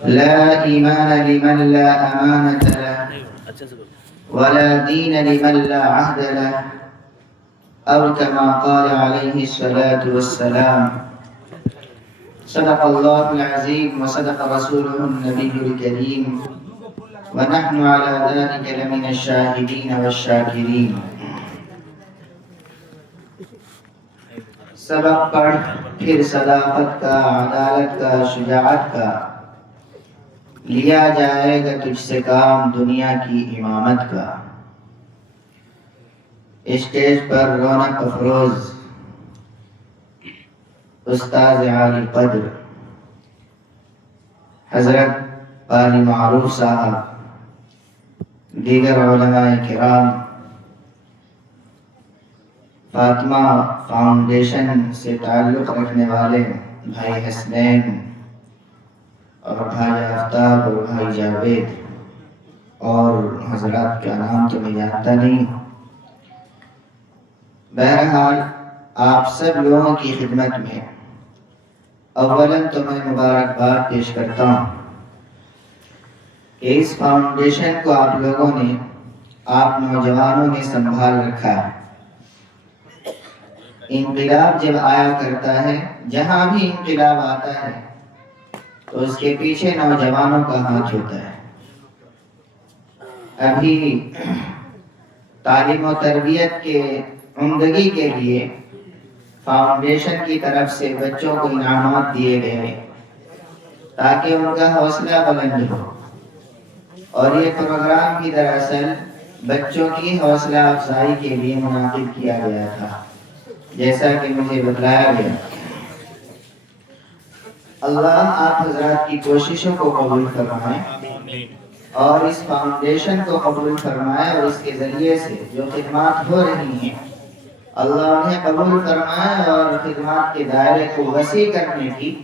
لا إيمان لمن لا أمانة له ولا دين لمن لا عهد له أو كما قال عليه الصلاة والسلام صدق الله العظيم وصدق رسوله النبي الكريم ونحن على ذلك لمن الشاهدين والشاكرين. سبق پڑھ پھر صداقت کا، عدالت کا، شجاعت کا، لیا جائے گا تجھ سے کام دنیا کی امامت کا. اسٹیج پر رونق افروز استاذ عالی قدر حضرت قاری معروف صاحب، دیگر علماء کرام، فاطمہ فاؤنڈیشن سے تعلق رکھنے والے بھائی حسنین اور بھائی آفتاب اور بھائی جاوید اور حضرات کا نام تو میں جانتا نہیں. بہرحال آپ سب لوگوں کی خدمت میں اولاً تو میں مبارکباد پیش کرتا ہوں کہ اس فاؤنڈیشن کو آپ لوگوں نے، آپ نوجوانوں نے سنبھال رکھا ہے. انقلاب جب آیا کرتا ہے، جہاں بھی انقلاب آتا ہے تو اس کے پیچھے نوجوانوں کا ہاتھ ہوتا ہے. ابھی تعلیم و تربیت کے عمدگی کے لیے فاؤنڈیشن کی طرف سے بچوں کو انعامات دیے گئے تاکہ ان کا حوصلہ بلند ہو، اور یہ پروگرام بھی دراصل بچوں کی حوصلہ افزائی کے لیے منعقد کیا گیا تھا، جیسا کہ مجھے بتلایا گیا. اللہ آپ حضرات کی کوششوں کو قبول فرمائے اور اس فاؤنڈیشن کو قبول فرمائے، اور اس کے ذریعے سے جو خدمات ہو رہی ہیں اللہ انہیں قبول فرمائے اور خدمات کے دائرے کو وسیع کرنے کی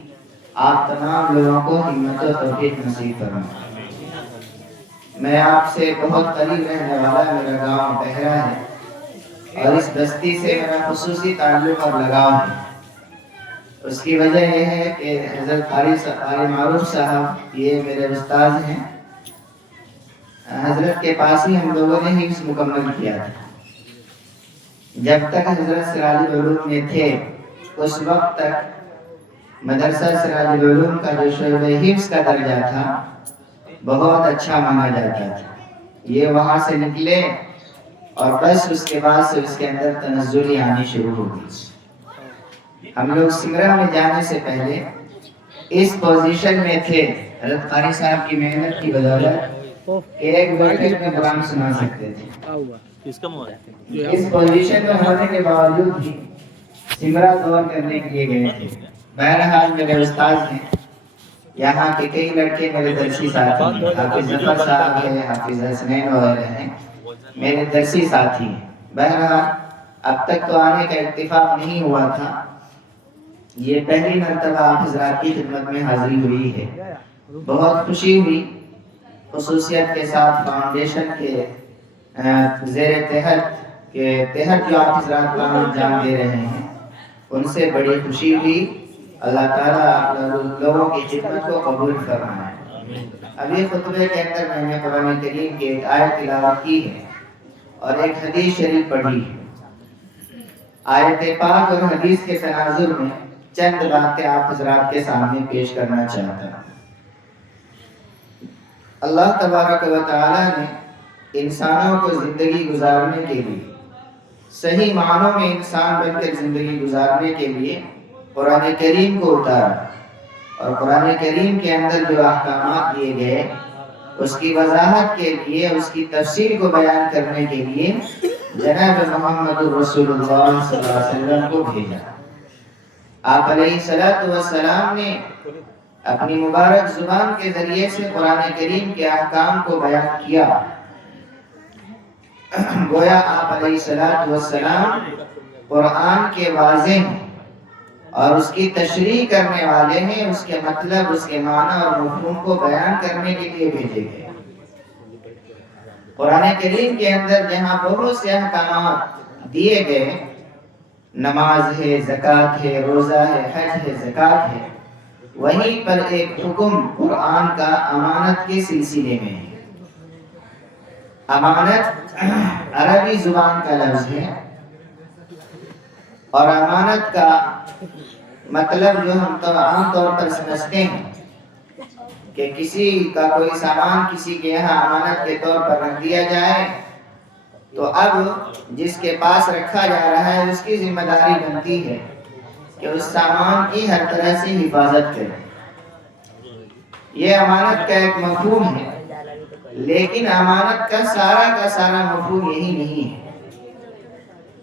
آپ تمام لوگوں کو ہمت و توفیق نصیب فرمائے. میں آپ سے بہت قریب رہنے والا، میرا گاؤں بہرا ہے اور اس بستی سے میرا خصوصی تعلق اور لگاؤ ہے. اس کی وجہ یہ ہے کہ حضرت قاری معروف صاحب یہ میرے استاذ ہیں. حضرت کے پاس ہی ہم لوگوں نے حفظ مکمل کیا تھا. جب تک حضرت سراج العلوم میں تھے اس وقت تک مدرسہ سراج العلوم کا جو شعبہ حفظ کا درجہ تھا بہت اچھا مانا جاتا تھا. یہ وہاں سے نکلے اور بس اس کے بعد سے اس کے اندر تنزلی آنی شروع ہو گئی. ہم لوگ سمرا میں جانے سے پہلے اس پوزیشن میں تھے حضرت قاری صاحب کی محنت کی بدولت کہ ایک بیٹھک میں قرآن سنا سکتے تھے. اس پوزیشن میں ہونے کے باوجود بھی سمرا دور کرنے کے لیے گئے تھے. بہرحال میرے استاذ ہیں، یہاں کے کئی لڑکے میرے درسی ساتھی ہیں، حافظ ظفر صاحب ہیں، حافظ حسنین وغیرہ ہیں، میرے درسی ساتھی ہیں. بہرحال اب تک تو آنے کا اتفاق نہیں ہوا تھا، یہ پہلی مرتبہ آپ حضرات کی خدمت میں حاضری ہوئی ہے. بہت خوشی ہوئی، خصوصیت کے ساتھ فاؤنڈیشن کے زیر تحت جو آپ حضرات کام انجام دے رہے ہیں ان سے بڑی خوشی ہوئی. اللہ تعالیٰ آپ لوگوں کی خدمت کو قبول فرمائے. ابھی خطبے کے اندر میں نے قرآن کریم کی ایک آیت تلاوت کی ہے اور ایک حدیث شریف پڑھی ہے. آیت پاک اور حدیث کے تناظر میں چند باتیں آپ حضرات کے سامنے پیش کرنا چاہتا ہوں. اللہ تبارک و تعالیٰ نے انسانوں کو زندگی گزارنے کے لیے، صحیح معنوں میں انسان بن کر زندگی گزارنے کے لیے قرآن کریم کو اتارا، اور قرآن کریم کے اندر جو احکامات دیے گئے اس کی وضاحت کے لیے، اس کی تفسیر کو بیان کرنے کے لیے جناب محمد رسول اللہ صلی اللہ علیہ وسلم کو بھیجا. آپ علیہ السلام نے اپنی مبارک زبان کے ذریعے سے قرآن کریم کے احکام کو بیان کیا. گویا آپ علیہ السلام قرآن کے واضح ہیں اور اس کی تشریح کرنے والے ہیں، اس کے مطلب، اس کے معنی اور مفہوم کو بیان کرنے کے لیے بھیجے گئے. قرآن کریم کے اندر جہاں بہت سے احکامات دیے گئے، نماز ہے، زکوٰۃ ہے، روزہ ہے، حج ہے، زکوٰۃ ہے، وہیں پر ایک حکم قرآن کا امانت کے سلسلے میں ہے۔ امانت عربی زبان کا لفظ ہے، اور امانت کا مطلب جو ہم تو عام طور پر سمجھتے ہیں کہ کسی کا کوئی سامان کسی کے یہاں امانت کے طور پر رکھ دیا جائے تو اب جس کے پاس رکھا جا رہا ہے اس کی ذمہ داری بنتی ہے کہ اس سامان کی ہر طرح سے حفاظت کرے۔ یہ امانت کا ایک مفہوم ہے، لیکن امانت کا سارا مفہوم یہی نہیں ہے۔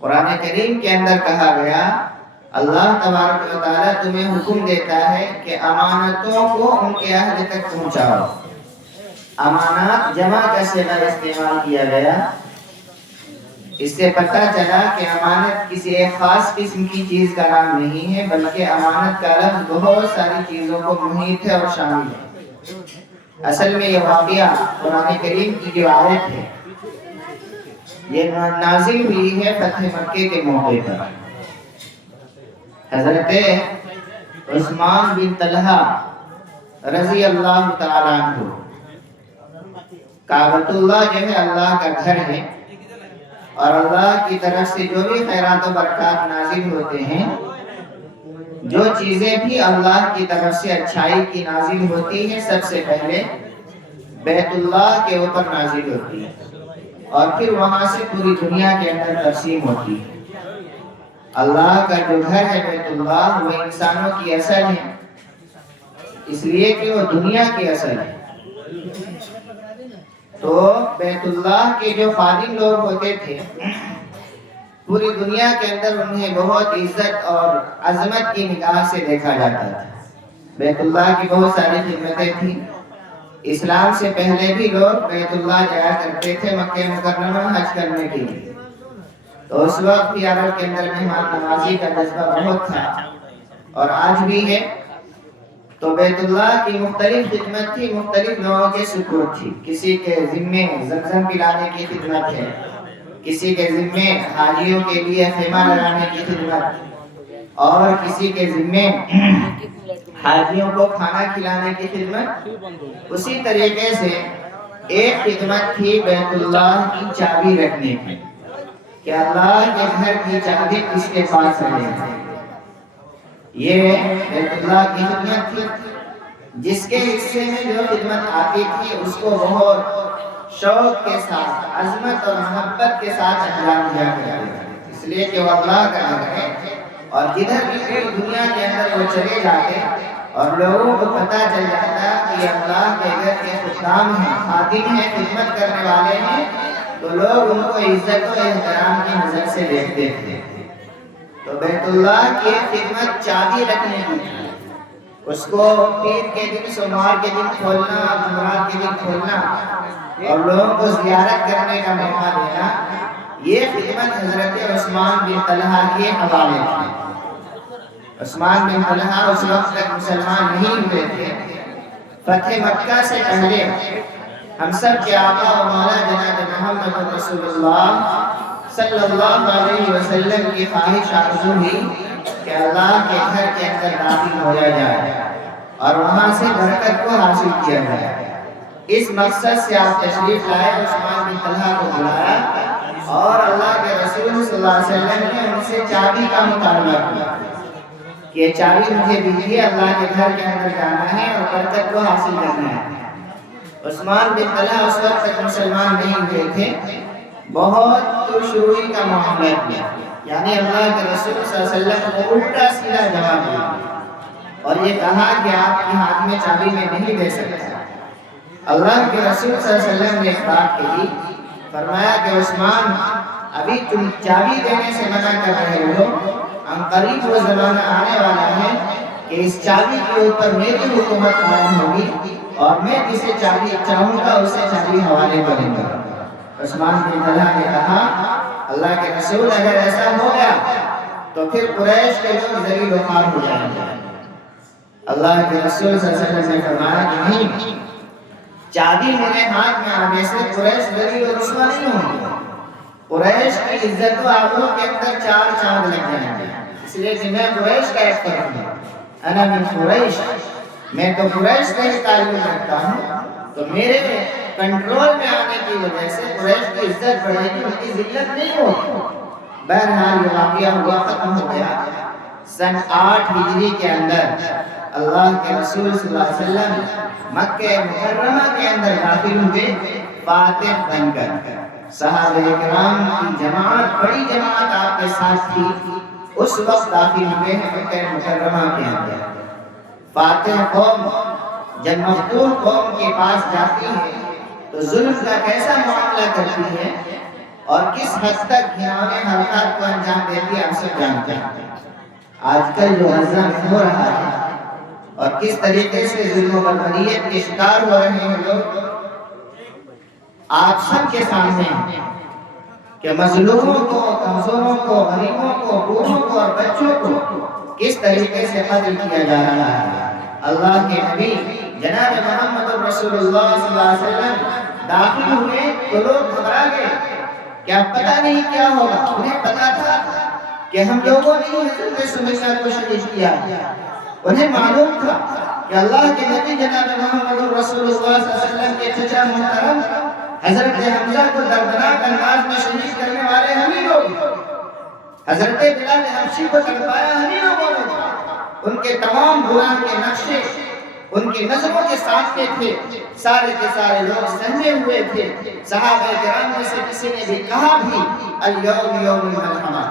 قرآن کریم کے اندر کہا گیا، اللہ تبارک و تعالیٰ تمہیں حکم دیتا ہے کہ امانتوں کو ان کے اہل تک پہنچاؤ۔ امانات جمع کا صیغہ استعمال کیا گیا، اس سے پتہ چلا کہ امانت کسی ایک خاص قسم کی چیز کا نام نہیں ہے، بلکہ امانت کا لفظ بہت ساری چیزوں کو محیط ہے اور شامل ہے۔ اصل میں یہ واقعہ قرآن کریم کی جو آیت ہے یہ نازل ہوئی ہے فتح مکے کے موقع پر۔ حضرت عثمان بن طلحہ رضی اللہ تعالیٰ عنہ، کعبۃ اللہ جو ہے اللہ کا گھر ہے، اور اللہ کی طرف سے جو بھی خیرات و برکات نازل ہوتے ہیں، جو چیزیں بھی اللہ کی طرف سے اچھائی کی نازل ہوتی ہیں، سب سے پہلے بیت اللہ کے اوپر نازل ہوتی ہے، اور پھر وہاں سے پوری دنیا کے اندر تقسیم ہوتی ہے۔ اللہ کا جو گھر ہے بیت اللہ، وہ انسانوں کی اصل ہے، اس لیے کہ وہ دنیا کی اصل ہے۔ تو بیت اللہ کے جو خادم لوگ ہوتے تھے، پوری دنیا کے اندر انہیں بہت عزت اور عظمت کی نگاہ سے دیکھا جاتا تھا۔ بیت اللہ کی بہت ساری خدمتیں تھیں۔ اسلام سے پہلے بھی لوگ بیت اللہ جایا کرتے تھے مکہ مکرمہ حج کرنے کے لیے، تو اس وقت بھی عرب کے اندر مہمان نوازی کا جذبہ بہت تھا، اور آج بھی ہے۔ تو بیت اللہ کی مختلف خدمت تھی، مختلف لوگوں کے سپرد تھی۔ کسی کے ذمے زمزم پلانے کی خدمت ہے، کسی کے ذمے حاجیوں کے لیے خیمہ لگانے کی خدمت، اور کسی کے ذمے حاجیوں کو کھانا کھلانے کی خدمت۔ اسی طریقے سے ایک خدمت تھی بیت اللہ کی چابی رکھنے کی، کہ اللہ کے گھر کی چابی کس کے پاس رہے۔ یہ بیت اللہ کی خدمت تھی، جس کے حصے میں جو خدمت آتی تھی اس کو بہت شوق کے ساتھ، عظمت اور محبت کے ساتھ انجام دیا کرتے تھے، اس لیے کہ وہ اللہ کا گھر ہے، اور جدھر بھی دنیا کے اندر وہ چلے جاتے اور لوگوں کو پتہ چل جاتا کہ اللہ کے گھر کے خدام ہیں، خادم ہیں، خدمت کرنے والے ہیں، تو لوگ ان کو عزت و احترام کی نظر سے دیکھتے تھے۔ تو بیت اللہ کی خدمت چابی رکھنے کی تھی، اس کو پیر کے دن، سوموار کے دن کھولنا، جمعرات کے دن کھولنا، اور لوگوں کو زیارت کرنے کا موقع دینا، یہ خدمت حضرت عثمان بن طلحہ کے حوالے تھی۔ عثمان بن طلحہ اس وقت تک مسلمان نہیں ہوئے تھے۔ فتح مکہ سے پہلے ہم سب کے آقا و مولا جناب محمد رسول اللہ صلی اللہ علیہ وسلم کی خواہش آرزو ہوئی کہ اللہ کے گھر کے اندر داخل ہو جائے اور وہاں سے برکت کو حاصل کیا جائے۔ اس مقصد سے آپ تشریف لائے، عثمان بن طلحہ کو بلایا، اور اللہ کے رسول صلی اللہ علیہ وسلم نے ان سے چابی کا مطالبہ کیا کہ یہ چابی مجھے دیجیے، اللہ کے گھر کے اندر جانا ہے اور برکت کو حاصل کرنا ہے۔ عثمان بن طلحہ اس وقت تک مسلمان نہیں ہوئے تھے، بہت ترشروئی کا معاملہ کیا، یعنی اللہ کے رسول صلی اللہ علیہ وسلم کو الٹا سیدھا جواب دیا، اور یہ کہا کہ آپ کے ہاتھ میں چابی میں نہیں دے سکتا۔ اللہ کے رسول صلی اللہ علیہ وسلم نے ایک بات کہی، فرمایا کہ عثمان، ابھی تم چابی دینے سے منع کر رہے ہو، ہم قریب وہ زمانہ آنے والا ہے کہ اس چابی کے اوپر میری حکومت قائم ہوگی، اور میں جسے چابی چاہوں گا اسے چابی حوالے کروں گا۔ عثمان بن طلحہ نے کہا، اللہ کے رسول اگر ایسا ہو گیا تو پھر قریش کے لوگ ذلیل و خوار ہو جائیں گے۔ اللہ کے رسول صلی اللہ علیہ وسلم نے فرمایا کہ نہیں، چابی میرے ہاتھ میں آنے سے قریش ذلیل و رسوا نہیں ہوں گے، قریش کی عزت و آبرو کے اندر چار چاند لگ جائیں گے، اس لیے کہ میں قریش کا ایک فرد ہوں، انا من قریش، میں تو قریش سے ہی تعلق رکھتا ہوں، تو میرے کنٹرول میں آنے کی وجہ سے قریش کی عزت بڑھے گی، ان کی ذلت نہیں ہوگی۔ بہرحال یہ واقعہ ہوا، ختم ہو گیا۔ سن 8 ہجری کے اندر اللہ کے رسول صلی اللہ علیہ وسلم مکہ مکرمہ کے اندر داخل ہوئے فاتح بن کر۔ صحابہ کرام کی جماعت، بڑی جماعت آپ کے ساتھ تھی، اس وقت داخل ہوئے ہیں مکہ مکرمہ کے اندر۔ فاتح قوم جب مفتون قوم کے پاس جاتی ہے تو ظلم کا کیسا معاملہ کرتی ہے اور کس حد تک گھناؤنے حرکات کو انجام دیتی ہے، ہم سب جانتے ہیں۔ آج کل جو غزہ میں ہو رہا ہے اور کس طریقے سے ظلم و بربریت کے شکار ہو رہے ہیں لوگ، آپ سب کے سامنے ہیں کہ مظلوموں کو، کمزوروں کو، غریبوں کو، بوڑھوں کو اور بچوں کو کس طریقے سے قتل کیا جا رہا ہے۔ اللہ کے نبی جناب محمد رسول اللہ صلی اللہ علیہ وسلم داخل ہوئے تو لوگ گھبرا گئے، کیا پتہ نہیں کیا ہوگا۔ انہیں پتا تھا کہ ہم لوگوں نے حضرت سمیہ کو شہید کیا، انہیں معلوم تھا کہ اللہ کے نبی جناب محمد رسول اللہ صلی اللہ علیہ وسلم کے چچا محترم حضرت حمزہ کو دردناک انداز میں شہید کرنے والے ہم ہی لوگ، حضرت بلال حبشی کو تڑپایا ہم ہی لوگوں نے۔ ان کے تمام گناہ کے نقشے ان کی نظروں کے سامنے تھے، سارے کے سارے لوگ سہمے ہوئے تھے۔ صحابہ کرام میں سے کسی نے بھی کہا بھی الیوم یوم الملحمہ،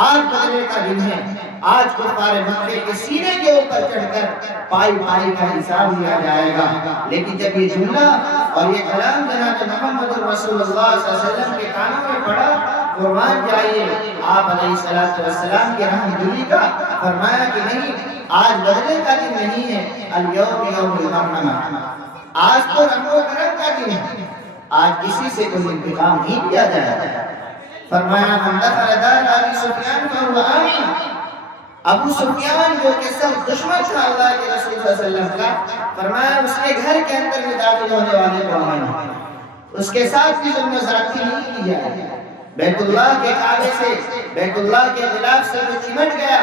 آج بدلے کا دن ہے، آج کفار مکے کے سینے کے اوپر چڑھ کر پائی پائی کا حساب لیا جائے گا۔ لیکن جب یہ جملہ اور یہ کلام جناب محمد رسول اللہ صلی اللہ علیہ وسلم کے کانوں میں پڑا، قربان جائیے آپ علیہ السلام کی رحمدلی کا، فرمایا کہ نہیں، آج بدلے کا دن نہیں ہے، الیوم یوم الملحمہ، آج تو رحم و کرم کا دن ہے، آج کسی سے کوئی انتقام نہیں کیا جائے گا۔ فرمایا من دخل دار ابی سفیان فهو آمین، ابو سفیان جو کہ سب دشمن تھا اللہ کے رسول صلی اللہ علیہ وسلم کا، فرمایا اس کے گھر کے اندر میں داخل ہونے والے کو امن ہے، اس کے ساتھ بھی ظلم و زیادتی نہیں کی جائے۔ بیت اللہ کے کعبے سے، بیت اللہ کے غلاف سے جو چمٹ گیا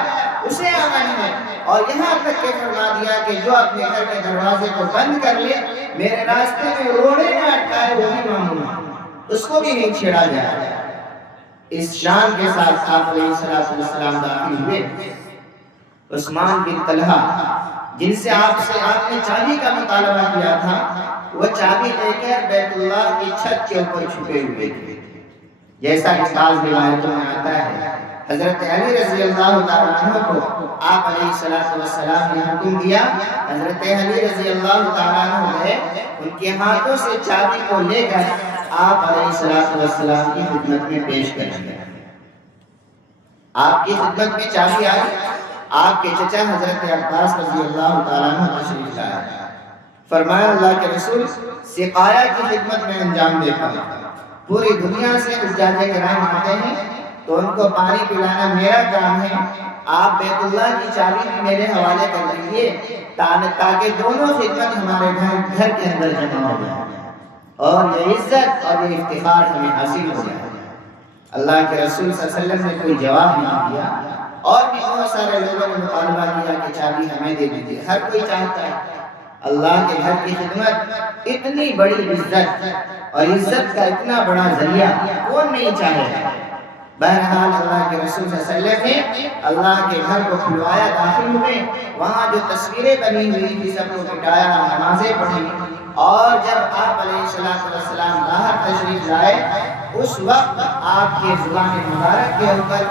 اسے امن ہے، اور یہاں تک کہ فرما دیا کہ جو اپنے گھر کے دروازے کو بند کر لے، میرے راستے میں روڑے نہ اٹکائے، وہ بھی معمول ہے، اس کو بھی نہیں چھیڑا جائے۔ اس شان کے ساتھ آپ علیہ السلام داخل ہوئے۔ عثمان بن طلحہ جن سے آپ نے چابی کا مطالبہ کیا تھا، وہ چابی لے کر بیت اللہ کی چھت کے اوپر چھپے ہوئے تھے، جیسا کہ بعض روایتوں میں آتا ہے۔ حضرت علی رضی اللہ تعالیٰ عنہ کو آپ علیہ السلام نے حکم دیا، حضرت علی رضی اللہ تعالیٰ عنہ گئے، ان کے ہاتھوں سے چابی کو لے کر آپ علیہ السلام کی خدمت میں پیش کریں گے۔ آپ کی خدمت میں چابی آئی، آپ کے چچا حضرت عباس رضی اللہ تعالیٰ عنہ تشریف لائے، فرمایا اللہ کے رسول سقایا کی خدمت میں انجام دیتا ہوں، پوری دنیا سے حجاج کرام آتے ہیں تو ان کو پانی پلانا میرا کام ہے، آپ بیت اللہ کی چابی بھی میرے حوالے کر دیجئے تاکہ دونوں خدمت ہمارے گھر کے اندر جمع ہو جائے اور یہ عزت اور یہ افتخار ہمیں حاصل ہو جائے۔ اللہ کے رسول صلی اللہ علیہ وسلم نے کوئی جواب نہیں دیا، اور بھی بہت سارے لوگوں نے مطالبہ کیا کہ چابی ہمیں دے دیجیے، ہر کوئی چاہتا ہے۔ اللہ کے گھر کی خدمت اتنی بڑی عزت اور عزت کا اتنا بڑا ذریعہ کون نہیں چاہے۔ بہرحال اللہ کے رسول صلی اللہ علیہ وسلم نے اللہ کے گھر کو کھلوایا، داخل ہوئے، وہاں جو تصویریں بنی ہوئی تھی سب کو مٹایا، نمازیں پڑھی، اور جب آپ علیہ السلام باہر تشریف لائے اس وقت آپ کے زبان مبارک کے اوپر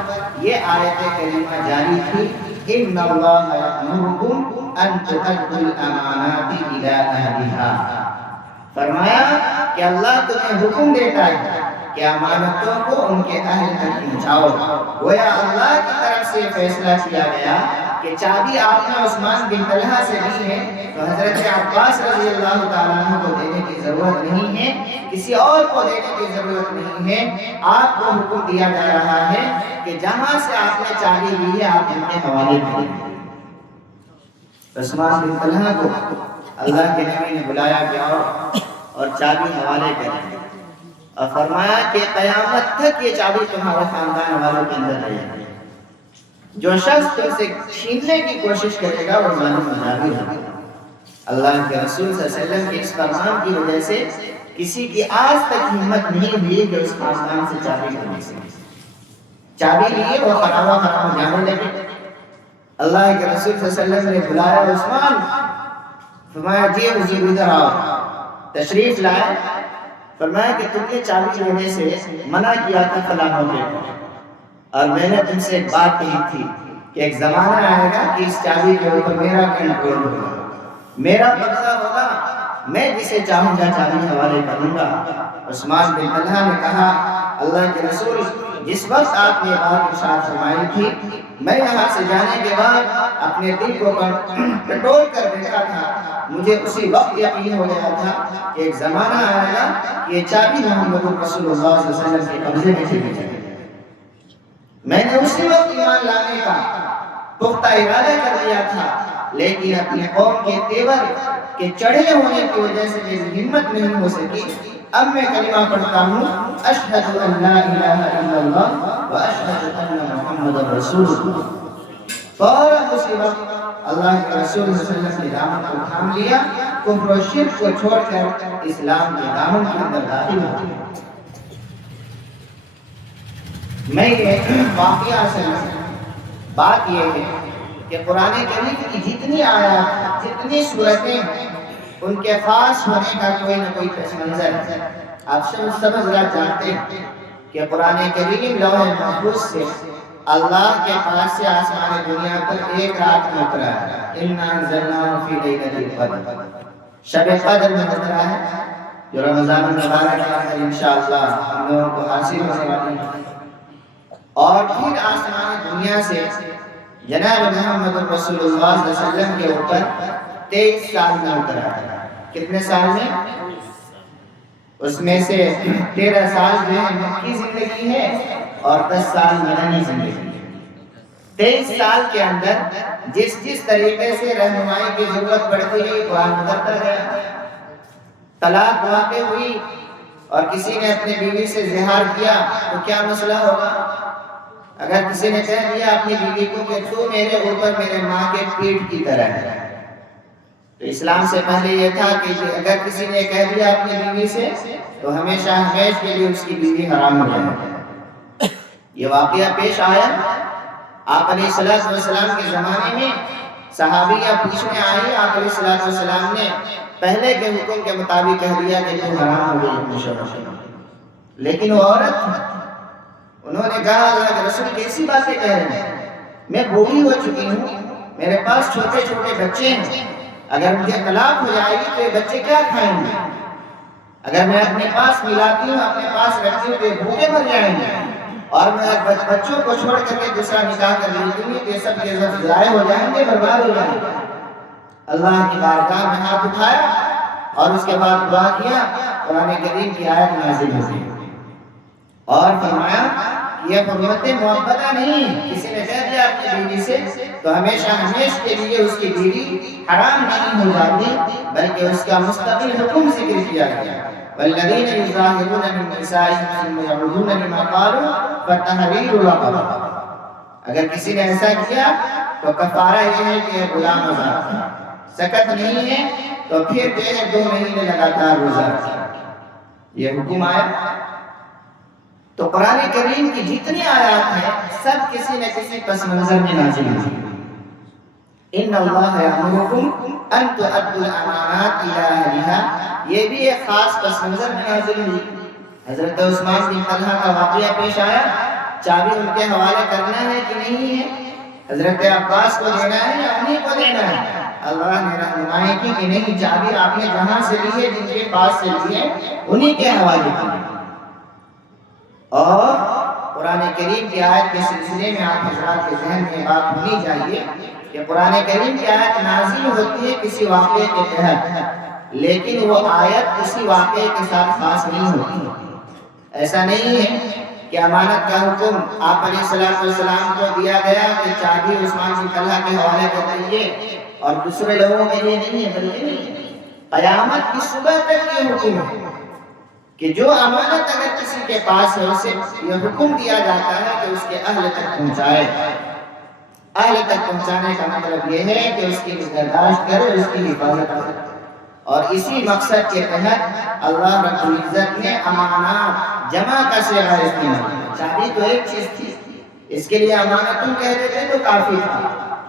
یہ آیت کریمہ جاری تھی، ان اللہ یأمرکم ان تؤدوا الامانات الی اہلها، فرمایا کہ اللہ تمہیں حکم دیتا ہے کہ امانتوں کو ان کے اہل تک پہنچاؤ۔ گویا اللہ کی طرف سے فیصلہ کیا گیا کہ چابی آپ نے عثمان بن طلحہ سے لی ہے تو حضرت عباس رضی اللہ تعالیٰ عنہ کو دینے کی ضرورت نہیں ہے، کسی اور کو دینے کی ضرورت نہیں ہے۔ آپ کو حکم دیا جا رہا ہے کہ جہاں سے آپ نے چابی لی ہے آپ ان کے حوالے کریں۔ عثمان بن طلحہ کو اللہ کے نبی نے بلایا گیا اور چابی حوالے کریں، اور فرمایا کہ قیامت تک یہ چابی تمہارے خاندان والوں کے اندر رہے گی، جو شخص تم سے چھیننے کی کوشش کرے گا وہ ظالم مجاہد ہوگا۔ اللہ کے رسول صلی اللہ علیہ وسلم کے اس فرمان کی وجہ سے کسی کی آج تک ہمت نہیں ہوئی کہ اس خاندان سے چابی کرنے سے چابی لیے وہ خرابہ جانے لگے۔ اللہ کے رسول صلی اللہ علیہ وسلم نے بلایا عثمان، فرمایا جی حضور ادھر آؤ، تشریف لائے، فرمایا کہ تم نے چابی لینے سے منع کیا تھا فلاں موقع پر، اور میں نے تم سے ایک بات کہی تھی کہ ایک زمانہ آئے گا کہ اس چابی کے اوپر میرا کنٹرول ہوگا، میرا قبضہ ہوگا، میں جسے چاہوں گا چابی حوالے کروں گا۔ عثمان بن طلحہ نے کہا اللہ کے رسول جس وقت آپ نے بات ارشاد فرمائی تھی میں یہاں سے جانے کے بعد اپنے دل کو کنٹرول کر دیکھا تھا، مجھے اسی وقت یقین ہو گیا تھا کہ ایک زمانہ آئے گا کہ یہ چابی محمد رسول اللہ صلی اللہ علیہ وسلم کے قبضے میں چلی جائے گی۔ میں نے اسی وقت ایمان لانے کا پختہ ارادہ کر دیا تھا، لیکن اپنی قوم کے تیور کے چڑھے ہونے کی وجہ سے میری ہمت نہیں ہو سکی۔ اب میں کلمہ پڑھتا ہوں اشہد ان لا الہ الا اللہ و اشہد ان محمد رسول اللہ۔ فوراً اسی وقت اللہ کے رسول صلی اللہ علیہ وسلم کے دامن کو تھام لیا، کفر و شرک کو چھوڑ کر اسلام کے دامن کے اندر داخل ہو گیا۔ میں یہ واقعہ سے بات یہ ہے کہ قرآن کریم کی جتنی آیات جتنی صورتیں ان کے خاص ہونے کا کوئی نہ کوئی پس منظر ہے۔ آپ سمجھ رہا جانتے ہیں کہ قرآن کریم لوح محفوظ سے اللہ کے پاس سے آسمان دنیا پر ایک رات میں اترا ہے۔ اِنَّا أَنزَلْنَاهُ فِي لَيْلَةِ الْقَدْرِ، شب قدر میں اترا ہے جو رمضان المبارک ہے انشاءاللہ ہم لوگوں کو حاصل ہونے والی ہے۔ اور پھر آسمان دنیا سے جناب محمد رسول اللہ صلی اللہ علیہ وسلم کے اوپر 23 سال میں اترا ہے۔ کتنے سال میں؟ اس میں سے 13 سال جو ہے مکی زندگی ہے اور 10 سال مدنی زندگی ہے۔ 23 سال کے اندر جس طریقے سے رہنمائی کی ضرورت پڑتی ہے قرآن اترتا گیا۔ طلاق واقع ہوئی اور کسی نے اپنی بیوی سے زہار کیا تو کیا مسئلہ ہوگا؟ اگر کسی نے کہہ دیا اپنی بیوی کو کہ تو میرے اوپر میرے ماں کے پیٹ کی طرح ہے، تو اسلام سے پہلے یہ تھا کہ اگر کسی نے کہہ دیا اپنی بیوی سے تو ہمیشہ ہمیشہ کے لیے اس کی بیوی حرام ہو جائے۔ یہ واقعہ پیش آیا آپ علیہ السلام کے زمانے میں، صحابیہ پوچھنے آئی، آپ علیہ السلام نے پہلے کے حکم کے مطابق کہہ دیا کہ تو حرام ہو گئی اپنے شوہر سے، لیکن وہ عورت انہوں نے کہا اللہ کے رسول کیسی باتیں کہہ رہے ہیں، میں بوڑھی ہو چکی ہوں، میرے پاس چھوٹے چھوٹے بچے ہیں، اگر مجھے طلاق ہو جائے گی تو یہ بچے کیا کھائیں گے؟ اگر میں اپنے پاس ملاتی ہوں اپنے پاس رکھتی ہوں تو یہ بھوکے مر جائیں گے، اور میں بچوں کو چھوڑ کر کے دوسرا نکاح کر لیتی ہوں تو یہ سب کے سب ضائع ہو جائیں گے، برباد ہو جائیں گے۔ اللہ کی بارگاہ میں ہاتھ اٹھایا اور اس کے بعد دعا کیا، قرآن کریم کی آیت نازل ہوئی اور فرمایا کہ یہ حرمت محبتہ نہیں، کسی نے کہہ دیا اپنی بیوی سے تو ہمیشہ ہمیشہ کے لیے اس کی بیوی حرام نہیں ہو جاتی، بلکہ اس کا مستقل حکم ذکر کیا گیا۔ والذین یظاہرون من نسائہم ثم یعودون لما قالوا فتحریر رقبہ، اگر کسی نے ایسا کیا تو کفارہ یہ ہے کہ غلام آزاد ہے، سکت نہیں ہے تو پھر جو ہے 2 مہینے لگاتار روزہ رکھا۔ یہ حکم آیا تو قرآن کریم کی جتنی آیات ہیں سب کسی نہ کسی پس منظر میں نازل ہوئی۔ ان اللہ یامرکم ان تؤدوا الامانات الی اہلها، یہ بھی ایک خاص پس منظر میں نازل ہوئی۔ حضرت عثمان بن طلحہ کا واقعہ پیش آیا، چابی ان کے حوالے کرنا ہے کہ نہیں ہے، حضرت عباس کو دینا ہے یا انہیں کو دینا ہے؟ اللہ نے رہنمائی کی کہ نہیں، چابی آپ نے جہاں سے لی ہے جن کے پاس سے لی ہے انہیں کے حوالے کی۔ اور قرآن کریم کی آیت کے سلسلے میں آپ حضرات کے ذہن میں بات ہونی چاہیے کہ قرآن کریم کی آیت نازل ہوتی ہے کسی واقعے کے تحت، لیکن وہ آیت کسی واقعے کے ساتھ خاص نہیں ہوتی۔ ایسا نہیں ہے کہ امانت کا حکم آپ علیہ السلام کو دیا گیا کہ چابی عثمان بن طلحہ کے حوالے کر دیجیے اور دوسرے لوگوں کے لیے نہیں ہے، بلکہ قیامت کی صبح تک یہ حکم ہے کہ جو امانت اگر کسی کے پاس ہے اسے یہ حکم دیا جاتا ہے کہ اس کے اہل تک پہنچائے۔ اہل تک پہنچانے کا مطلب یہ ہے کہ اس کی نگہداشت کرے، اس کی حفاظت کرے، اور اسی مقصد کے تحت اللہ رب العزت نے امانات جمع کا صیغہ استعمال کیا۔ چابی تو ایک چیز تھی، اس کے لیے امانتوں کہہ دیتے تو کافی تھا،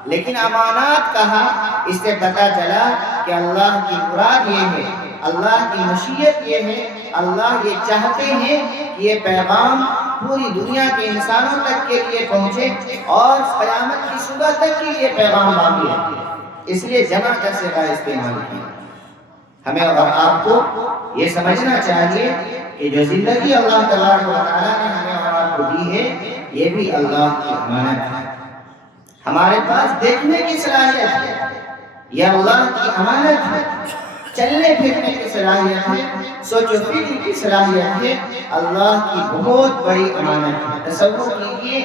لیکن امانات کہا، اس سے پتہ چلا کہ اللہ کی مراد یہ ہے، اللہ کی مشیت یہ ہے، اللہ یہ چاہتے ہیں کہ یہ پیغام پوری دنیا کے انسانوں تک کے لیے پہنچے اور قیامت کی صبح تک کے لیے پیغام باقی ہے، اس لیے جمع کا صیغہ استعمال کیا۔ ہمیں اور آپ کو یہ سمجھنا چاہیے کہ جو زندگی اللہ تبارک و تعالیٰ نے ہمیں اور آپ کو دی ہے، یہ بھی اللہ کی امانت ہے۔ ہمارے پاس دیکھنے کی صلاحیت ہے، یہ اللہ کی امانت ہے۔ چلنے پھرنے کی صلاحیت ہے، سوچ و فکر کی صلاحیت ہے، اللہ کی بہت بڑی امانت ہے۔ تصور کیجئے،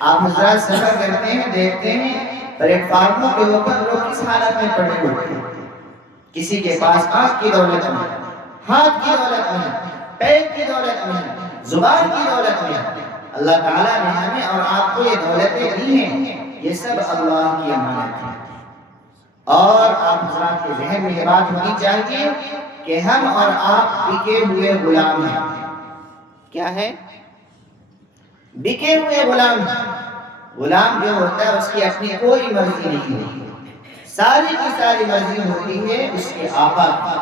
آپ حضرات سفر کرتے ہیں، دیکھتے ہیں پلیٹ فارموں کے اوپر لوگ کس حالت میں پڑے ہوتے ہیں۔ کسی کے پاس آنکھ کی دولت نہیں، ہاتھ کی دولت نہیں، پیر کی دولت نہیں، زبان کی دولت نہیں۔ اللہ تعالیٰ نے ہمیں اور آپ کو یہ دولتیں دی ہیں، یہ سب اللہ کی امانت ہے۔ اور آپ حضرات کے ذہن میں یہ بات ہونی چاہیے کہ ہم اور آپ بکے ہوئے غلام ہیں۔ کیا ہے؟ بکے ہوئے غلام ہیں۔ غلام جو ہوتا ہے اس کی اپنی کوئی مرضی نہیں ہوتی، ساری کی ساری مرضی ہوتی ہے اس کے آقا کی۔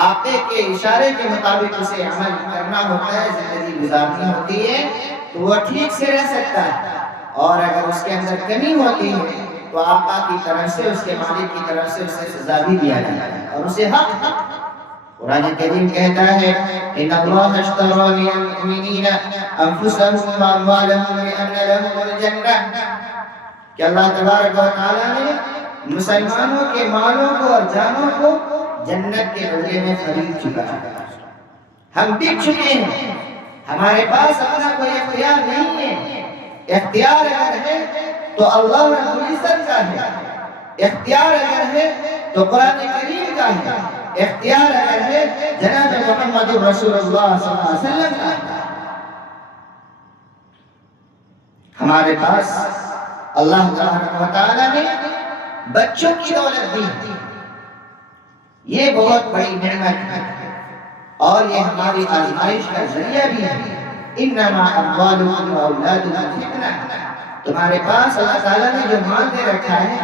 آقے کے اشارے کے مطابق اسے عمل کرنا ہوتا ہے، زندگی گزارنی ہوتی ہے تو وہ ٹھیک سے رہ سکتا ہے، اور اگر اس کے اندر کمی ہوتی ہے تو آقا کی طرف سے، اس کے مالک کی طرف سے اسے سزا بھی دیا جاتا ہے اور اسے حق۔ قرآن کریم کہتا ہے ان اللہ اشتری من المؤمنین انفسهم واموالهم بان لهم الجنہ، کہ اللہ تبارک و تعالیٰ نے مسلمانوں کے مالوں کو اور جانوں کو جنت کے بدلے میں خرید چکا ہے۔ ہم بک چکے ہیں، ہمارے پاس اپنا کوئی اختیار نہیں ہے۔ اختیار اگر ہے تو اللہ رب العزت کا ہے، اختیار اگر ہے تو قرآن کریم کا ہے، اختیار اگر ہے جناب محمد رسول اللہ صلی اللہ علیہ وسلم کا ہے۔ ہمارے پاس اللہ تبارک و تعالیٰ نے بچوں کی دولت دی، یہ بہت بڑی نعمت ہے اور یہ ہماری آزمائش کا ذریعہ بھی ہے۔ انما اموالکم واولادکم فتنہ، تمہارے پاس اللہ تعالیٰ نے جو مال دے رکھا ہے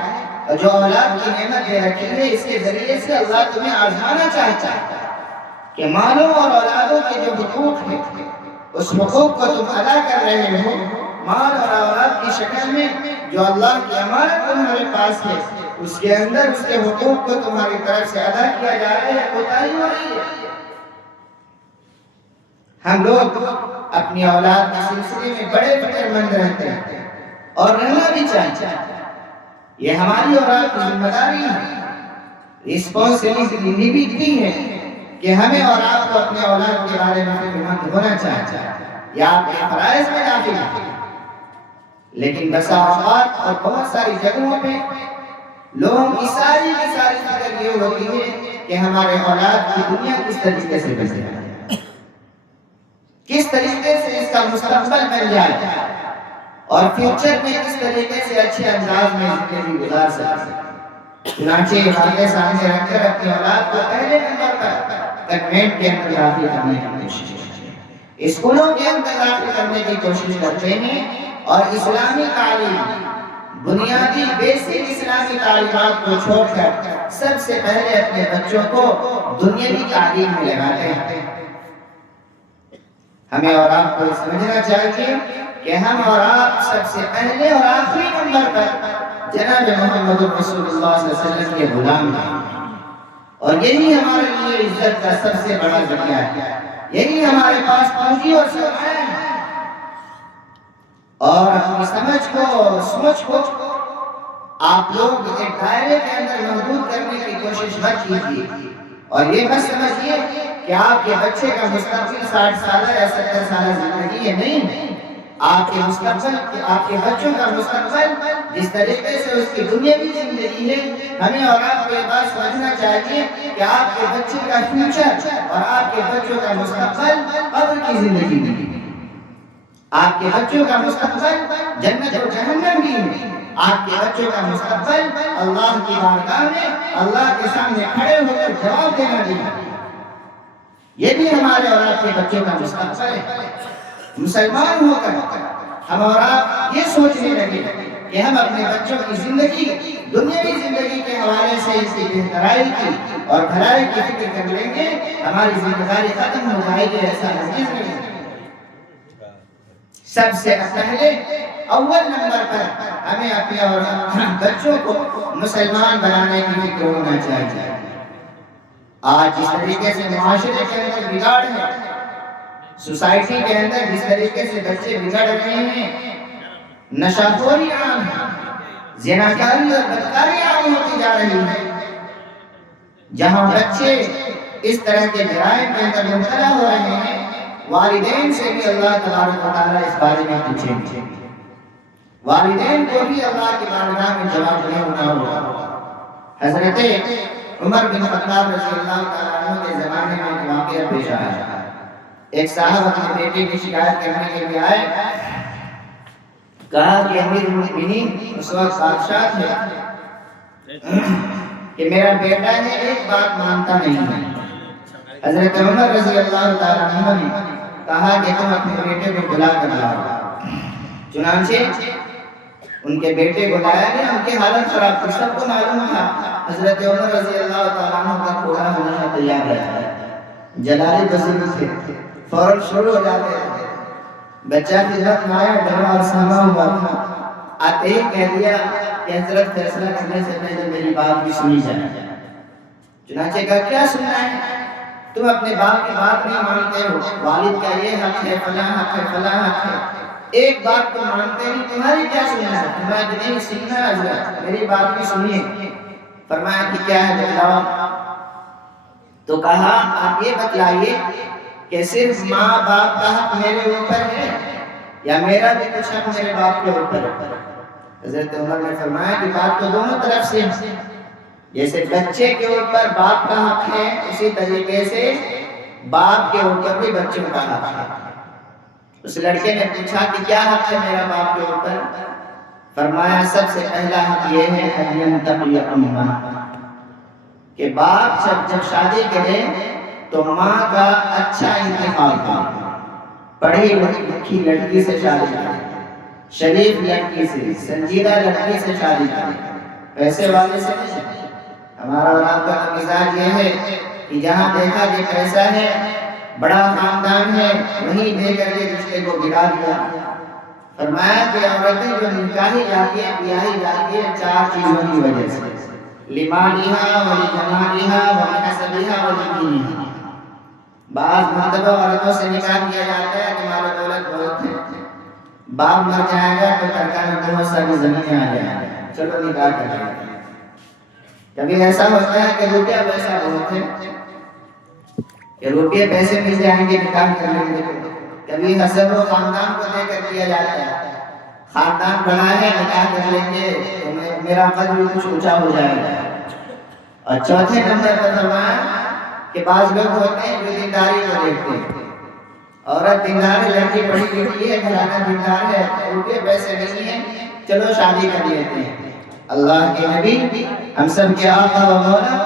اور جو اولاد کی نعمت دے رکھی ہے، اس کے ذریعے سے اللہ تمہیں آزمانا چاہتا ہے کہ مالوں اور اولادوں کے جو حقوق ہیں اس حقوق کو تم ادا کر رہے ہو، مال اور اولاد کی شکل میں جو اللہ کی امانت تمہارے پاس ہے، اس کے اندر اس کے حقوق کو تمہاری طرف سے ادا کیا جا رہا ہے، کوتاہی ہو رہی ہے۔ ہم لوگ اپنی اولاد کے سلسلے میں بڑے فکر مند رہتے ہیں اور رہنا بھی چاہیے، یہ ہماری اور آپ کی ذمہ داری ہے، رسپانسبلٹی ہے کہ ہمیں اور آپ کو اپنے اولاد کے بارے میں فکر مند ہونا چاہیے، یا آپ کے فرائض میں داخل ہے۔ لیکن بسا اوقات اور بہت ساری جگہوں پہ لوگوں کی ساری فکر یہ ہوتی ہے کہ ہمارے اولاد کی دنیا کس طریقے سے بچے جائے، کس طریقے سے اس کا مستقبل بن جائے اور فیوچر میں کس طریقے سے اچھے انداز میں زندگی گزار سکے۔ چنانچہ والدے سامنے رکھ کر اپنی اولاد کو پہلے نمبر پر کنوینٹ کے اندر داخل کرنے کی کوشش کرتے ہیں، اسکولوں کے اندر داخل کرنے کی کوشش کرتے ہیں، اور اسلامی تعلیم، بنیادی بیسک اسلامی تعلیمات کو چھوڑ کر سب سے پہلے اپنے بچوں کو دنیاوی تعلیم میں لگاتے ہیں۔ ہمیں اور آپ کو سمجھنا چاہیے کہ ہم اور آپ سب سے پہلے اور آخری نمبر پر جناب محمد رسول اللہ صلی اللہ علیہ وسلم کے غلام ہیں، اور یہی ہمارے لیے عزت کا سب سے بڑا ذریعہ ہے، یہی ہمارے پاس پونجی اور سرمایہ ہے۔ اور اپنی سمجھ کو، سوچ کو آپ لوگ ایک دائرے کے اندر محدود کرنے کی کوشش مت کیجیے، اور یہ مت سمجھیے کہ آپ کے بچے کا مستقبل 60 سالہ یا 70 سالہ زندگی ہے، نہیں۔ آپ کے مستقبل، آپ کے بچوں کا مستقبل جس طریقے سے اس کی دنیاوی زندگی ہے، ہمیں اور آپ کو یہ بات سمجھنا چاہیے کہ آپ کے بچے کا فیوچر اور آپ کے بچوں کا مستقبل قبر کی زندگی ہے۔ آپ کے بچوں کا مستقبل جنت و جہنم بھی ہے، آپ کے بچوں کا مستقبل اللہ کی بارگاہ میں اللہ کے سامنے کھڑے ہو کر جواب دینا چاہیے۔ یہ بھی ہمارے اور آپ کے بچوں کا مستقبل ہے۔ مسلمان ہو کر ہم اور آپ یہ سوچنے لگے کہ ہم اپنے بچوں کی زندگی دنیاوی زندگی کے حوالے سے اس کی بہترائی کی اور بھلائی کی فکر کر لیں گے، ہماری ذمہ داری ختم ہو جائے گی، ایسا ہرگز نہیں۔ سب سے پہلے اول نمبر پر ہمیں اپنے اور بچوں کو مسلمان بنانے کی فکر ہونا چاہیے۔ آج جس طریقے سے معاشرے کے اندر بگاڑ ہے، سوسائٹی کے اندر جس طریقے سے بچے بگڑ رہے ہیں، نشہ خوری عام ہے، زناکاری اور بدکاری عام ہوتی جا رہی ہے، جہاں بچے اس طرح کے جرائم کے اندر مبتلا ہو رہے ہیں، والدین سے بھی اللہ تبارک و تعالیٰ اس بارے میں پوچھیں گے۔ والدین کو بھی اللہ کی بارگاہ میں جواب دہ ہونا ہوگا۔ حضرت عمر بن خطاب رضی اللہ تعالیٰ عنہ کے زمانے میں ایک واقعہ پیش آیا۔ ایک صاحب اپنے بیٹے کی شکایت کرنے کے لیے آئے، کہا کہ امیر المؤمنین اس وقت بادشاہ تھے کہ میرا بیٹا ہے ایک بات مانتا نہیں ہے۔ حضرت عمر رضی اللہ تعالیٰ عنہ نے کہا کہ تم اپنے بیٹے کو بلا کر لاؤ۔ چنانچہ ان کے بیٹے کو لایا گیا، ان کی حالت خراب تھی، سب کو معلوم تھا حضرت عمر رضی اللہ تعالیٰ عنہ کا کوڑا ہونا تیار ہے، جلالی وزیر تھے، فوراً شروع ہو جاتے تھے۔ بچہ خدمت میں آیا، ڈرا اور سہما ہوا تھا، آتے ہی کہہ دیا کہ حضرت فیصلہ کرنے سے پہلے میری بات بھی سنی جائے۔ چنانچہ کہا کیا سننا ہے؟ تم اپنے باپ کی بات نہیں مانتے ہو، والد کا یہ حق ہے، فلاں حق ہے، فلاں حق ہے، ایک بات تو مانتے نہیں، تمہاری کیا سننا ہے؟ تمہاری نہیں سننا حضرت، میری بات بھی سنیے۔ فرمایا کہ کیا ہے بتلاؤ؟ تو کہا آپ یہ بتلائیے کہ صرف ماں باپ کا حق میرے اوپر ہے یا میرا بھی کچھ حق میرے باپ کے اوپر ہے؟ حضرت عمر نے فرمایا کہ بات تو دونوں طرف سے ہے، جیسے بچے کے اوپر باپ کا حق ہے اسی طریقے سے باپ کے اوپر بھی بچوں کا حق ہے۔ اس لڑکے نے پوچھا کہ کیا حق ہے میرا باپ کے اوپر؟ فرمایا سب سے پہلا حق یہ ہے کہ باپ جب شادی کرے تو ماں کا اچھا انتخاب کرے، پڑھی لکھی لڑکی سے شادی کرے، شریف لڑکی سے، سنجیدہ لڑکی سے شادی کرے، پیسے والے سے نہیں۔ ہمارا اور آپ کا مزاج یہ ہے کہ جہاں دیکھا کہ پیسہ ہے، بڑا خاندان ہے، وہیں دے کر کے رشتے کو بگاڑ دیا۔ فرمایا کہ عورتیں جو نکاحی جاتی ہیں، بیاہی جاتی ہیں، چار چیزوں کی وجہ سے، لمالہا ولجمالہا ولحسبہا ولدینہا۔ بعض مرتبہ عورتوں سے نکاح کیا جاتا ہے کہ مال و دولت بہت ہے، باپ مر جائے گا تو ترکاں میں بہت ساری زمینیں آ جائیں گی، چلو نکاح کر لیں گے۔ کبھی ایسا ہوتا ہے کہ روپیہ پیسہ بہت ہے کہ روپیے پیسے مل جائیں گے نکاح کر لیں گے۔ کبھی حسب و خاندان کو دے کر کیا جاتا ہے، خاندان بڑا ہے نکاح کر لیں گے تو میرا قدر بھی کچھ اونچا ہو جائے گا۔ اور چوتھے نمبر پر فرمایا کہ بعض لوگ ہوتے ہیں جو دینداری کو دیکھتے ہیں، عورت دیندار ہے، لڑکی پڑھی لکھی ہے، گھرانہ دیندار ہے، روپیے پیسے نہیں ہیں، چلو شادی کر لیتے ہیں۔ اللہ کے نبی ہم سب کے آقا و مولا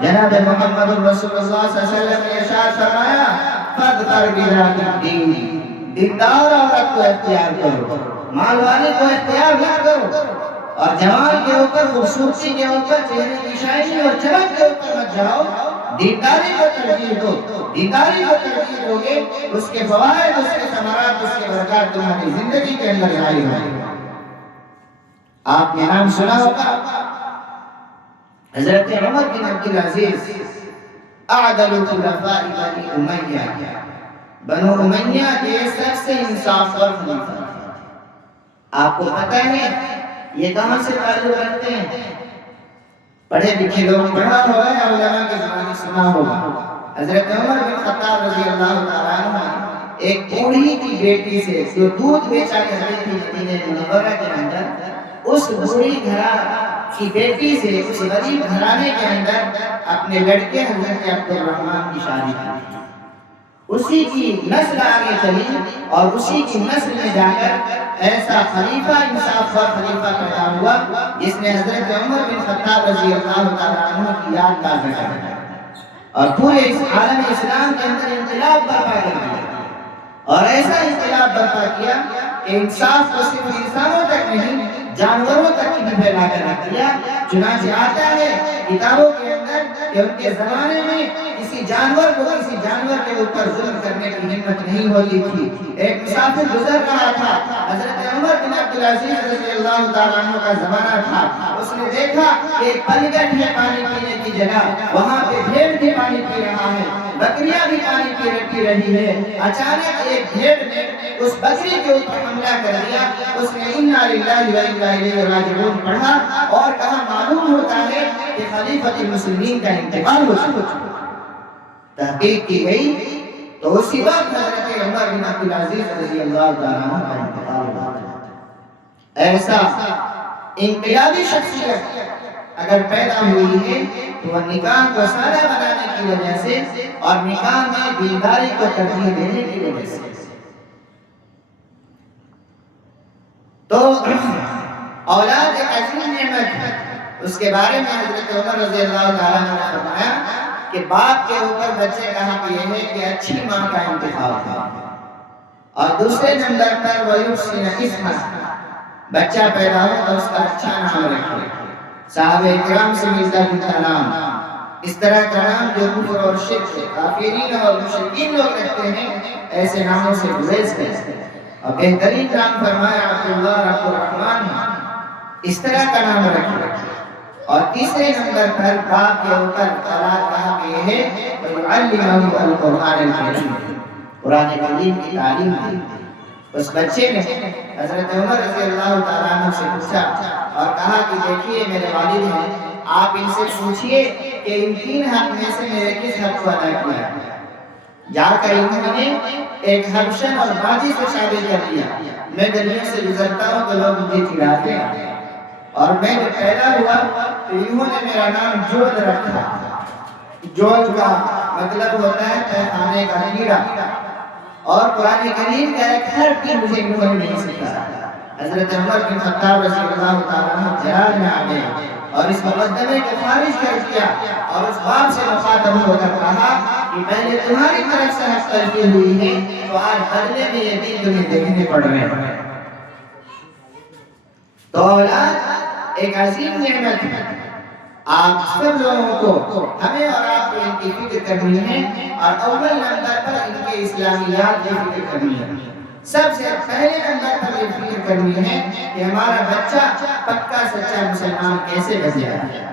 جناب محمد رسول اللہ صلی اللہ علیہ وسلم نے ارشاد فرمایا فَاظْفَرْ بِذَاتِ الدِّینِ، دیندار عورت کو اختیار کرو، مال والے کو اختیار نہ کرو، اور جمال کے اوپر، خوبصورتی کے اوپر، چہرے کی شائنی اور چمک کے اوپر مت جاؤ، دینداری کو ترجیح دو۔ دینداری کو ترجیح دو گے اس کے فوائد، اس کے ثمرات، اس کے برکات تمہاری زندگی کے اندر ظاہر ہوں گے۔ آپ نے نام سنا ہوگا حضرت عمر بن عبدالعزیز، اعدل خلفاء بنی امیہ، بنو امیہ کے سب سے انصاف اور خلیفہ۔ آپ کو پتہ ہے یہ کہاں سے تعلق رکھتے ہیں؟ پڑھے لکھے لوگ پڑھا ہوگا یا علماء کے زمانے سنا ہوگا۔ حضرت عمر بن خطاب رضی اللہ تعالیٰ عنہ ایک بوڑھی کی بیٹی سے جو دودھ بیچا کرتی تھی مدینہ منورہ کے اندر، اس بوڑھی گھرا کی بیٹی سے، اس غریب گھرانے کے اندر اپنے لڑکے حضرت عبد الرحمن کی شادی کی۔ اسی کی نسل آگے چلی اور اسی کی نسل میں جا کر ایسا خلیفہ انصاف اور خلیفہ پیدا ہوا جس نے حضرت عمر بن خطاب رضی اللہ تعالیٰ عنہ کی یاد تازہ کر اور پورے اس عالم اسلام کے اندر انقلاب برپا کر دیا اور ایسا انقلاب برپا کیا کہ انصاف کو صرف انسانوں تک نہیں جانوروں تک بھی پھیلا کر رکھ دیا۔ چنانچہ آتا ہے کتابوں کے اندر کہ ان کے زمانے میں کسی جانور کو کسی جانور کے اوپر ظلم کرنے کی ہمت نہیں ہوتی تھی۔ ایک مسافر گزر رہا تھا، حضرت عمر بن عبدالعزیز رضی اللہ تعالیٰ عنہ کا زمانہ تھا، اس نے دیکھا کہ ایک پلگٹ ہے پانی پینے کی جگہ، وہاں پہ بھیڑ بھی پانی پی رہا ہے، بکریاں بھی پانی پی رہی ہے۔ اچانک ایک بھیڑ نے اس بکری کے اوپر حملہ کر دیا، اس نے انا للہ و انا الیہ راجعون پڑھا اور کہا معلوم ہوتا ہے کہ خلیفۃ المسلمین کا انتقال ہو چکا۔ تحقیق کی گئی تو اسی وقت حضرت عمر بن عبدالعزیز رضی اللہ تعالیٰ عنہ کا انتقال ہوا۔ ایسا انقلابی شخصیت اگر پیدا ہوئی ہے تو وہ نکاح کو سادہ بنانے کی وجہ سے اور نکاح میں دینداری کو ترجیح دینے کی وجہ سے۔ تو اولاد ایک عظیم نعمت ہے، اس کے بارے میں حضرت عمر رضی اللہ تعالیٰ عنہ نے فرمایا کہ باپ کے اوپر بچے کا حق یہ ہے کہ اچھی ماں کا انتخاب کرے، اور دوسرے نمبر پر وَيُحْسِنَ اسْمَهُ، بچہ پیدا ہو تو اس کا اچھا نام رکھے، صحابہ کرام سے ملتا جلتا نام، اس طرح کا نام جو کفر اور شرک کافرین اور مشرکین لوگ رکھتے ہیں ایسے ناموں سے گریز کریں، اور بہترین نام فرمایا عبداللہ عبد الرحمن، اس طرح کا نام رکھے۔ اور تیسرے نمبر پر باپ کے اوپر اولاد کا حق یہ ہے وَيُعَلِّمَهُ الْقُرْآنَ الْكَرِيمَ، قرآن کریم کی تعلیم دی۔ اس بچے نے حضرت عمر رضی اللہ تعالیٰ عنہ سے پوچھا اور کہا کہ دیکھیے میرے والد ہیں، آپ ان سے پوچھئے کہ ان تین حق میں سے میرے کس حق کو ادا کیا۔ جا کر انہوں نے ایک حبشن اور باجی سے شادی کر دیا۔ میں گلیوں سے گزرتا ہوں تو لوگ مجھے چڑھاتے ہیں، اور میں جب پیدا ہوا تو انہوں نے میرا نام جود رکھا۔ جود کا مطلب ہوتا ہے تہخانے کا کیڑا، اور قرآن کریم کا ایک حرف بھی مجھے انہوں نے نہیں سکھایا۔ حضرت عمر بن خطاب رضی اللہ تعالیٰ عنہ جلال میں آ گئے اور اس مقدمے کو خارج کر دیا اور اس باپ سے مخاطب ہو کر کہا کہ پہلے تمہاری طرف سے حق تلقی ہوئی ہے تو آج بدلے میں یہ دین تمہیں دیکھنے پڑ رہے ہیں۔ تو اولاد ایک عظیم نعمت ہے، آپ سب لوگوں کو ہمیں اور آپ کو ان کی فکر کرنی ہے، اور اول نمبر پر ان کے اسلامیات کی فکر کرنی ہے۔ سب سے پہلے نمبر پر یہ فکر کرنی ہے کہ ہمارا بچہ پکا سچا مسلمان کیسے بن جائے۔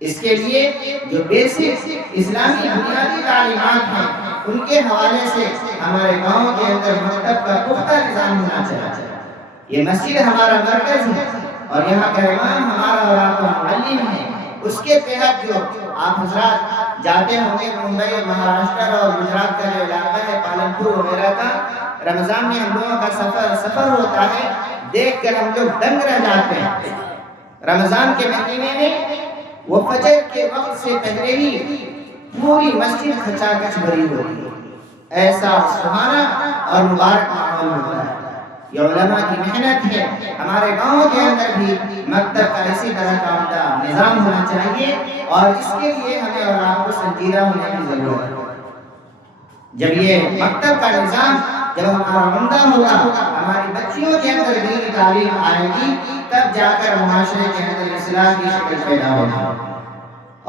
اس کے لیے جو بیسک اسلامی بنیادی تعلیمات ہیں ان کے حوالے سے ہمارے گاؤں کے اندر مکتب کا پختہ نظام ہونا چاہیے۔ یہ مسجد ہمارا مرکز ہے اور یہاں کا امام ہمارا اور آپ کا معلم ہے۔ اس کے تحت جو آپ حضرات جاتے ہوں گے ممبئی، مہاراشٹر اور گجرات کا جو علاقہ ہے پالنپور وغیرہ کا، رمضان میں ہم لوگوں کا سفر ہوتا ہے، دیکھ کر ہم لوگ دنگ رہ جاتے ہیں۔ رمضان کے مہینے میں وہ فجر کے وقت سے پہلے ہی پوری مسجد کھچا کھچ بھری ہوتی ہے، ایسا سہانا اور مبارک ماحول ہوتا ہے۔ یہ علماء کی محنت ہے۔ ہمارے گاؤں کے اندر بھی مکتب کا اسی طرح کا عمدہ نظام ہونا چاہیے، اور اس کے لیے ہمیں اور آپ کو سنجیدہ ہونے کی ضرورت ہے۔ جب یہ مکتب کا نظام جب ہمارا عمدہ ہوگا، ہماری بچیوں کے اندر دینی تعلیم آئے گی، تب جا کر معاشرے کے اندر اصلاح کی شکل پیدا ہوگی۔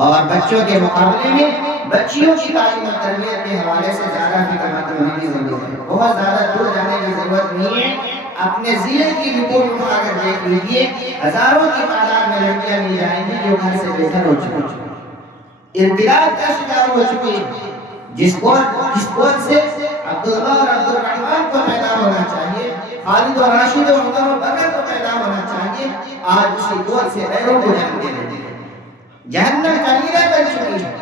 اور بچوں کے مقابلے میں بچیوں کی تعلیم و تربیت کے حوالے سے زیادہ فکر مند ہونے کی ضرورت ہے۔ بہت زیادہ دور جانے کی ضرورت نہیں ہے، اپنے ضلع کی رپورٹ اٹھا کر دیکھ لیجیے، ہزاروں کی تعداد میں لڑکیاں مل جائیں گی جو گھر سے بے گھر ہو چکی، ارتداد کا شکار ہو چکی۔ جس قوت سے عبداللہ اور عبد الرحمن کو پیدا ہونا چاہیے، خالد و راشد و عمر و بکر کو پیدا ہونا چاہیے، آج اسی قوت سے غیروں کو جنم دے رہے ہیں، جہنم کا میرا بن چکی ہے۔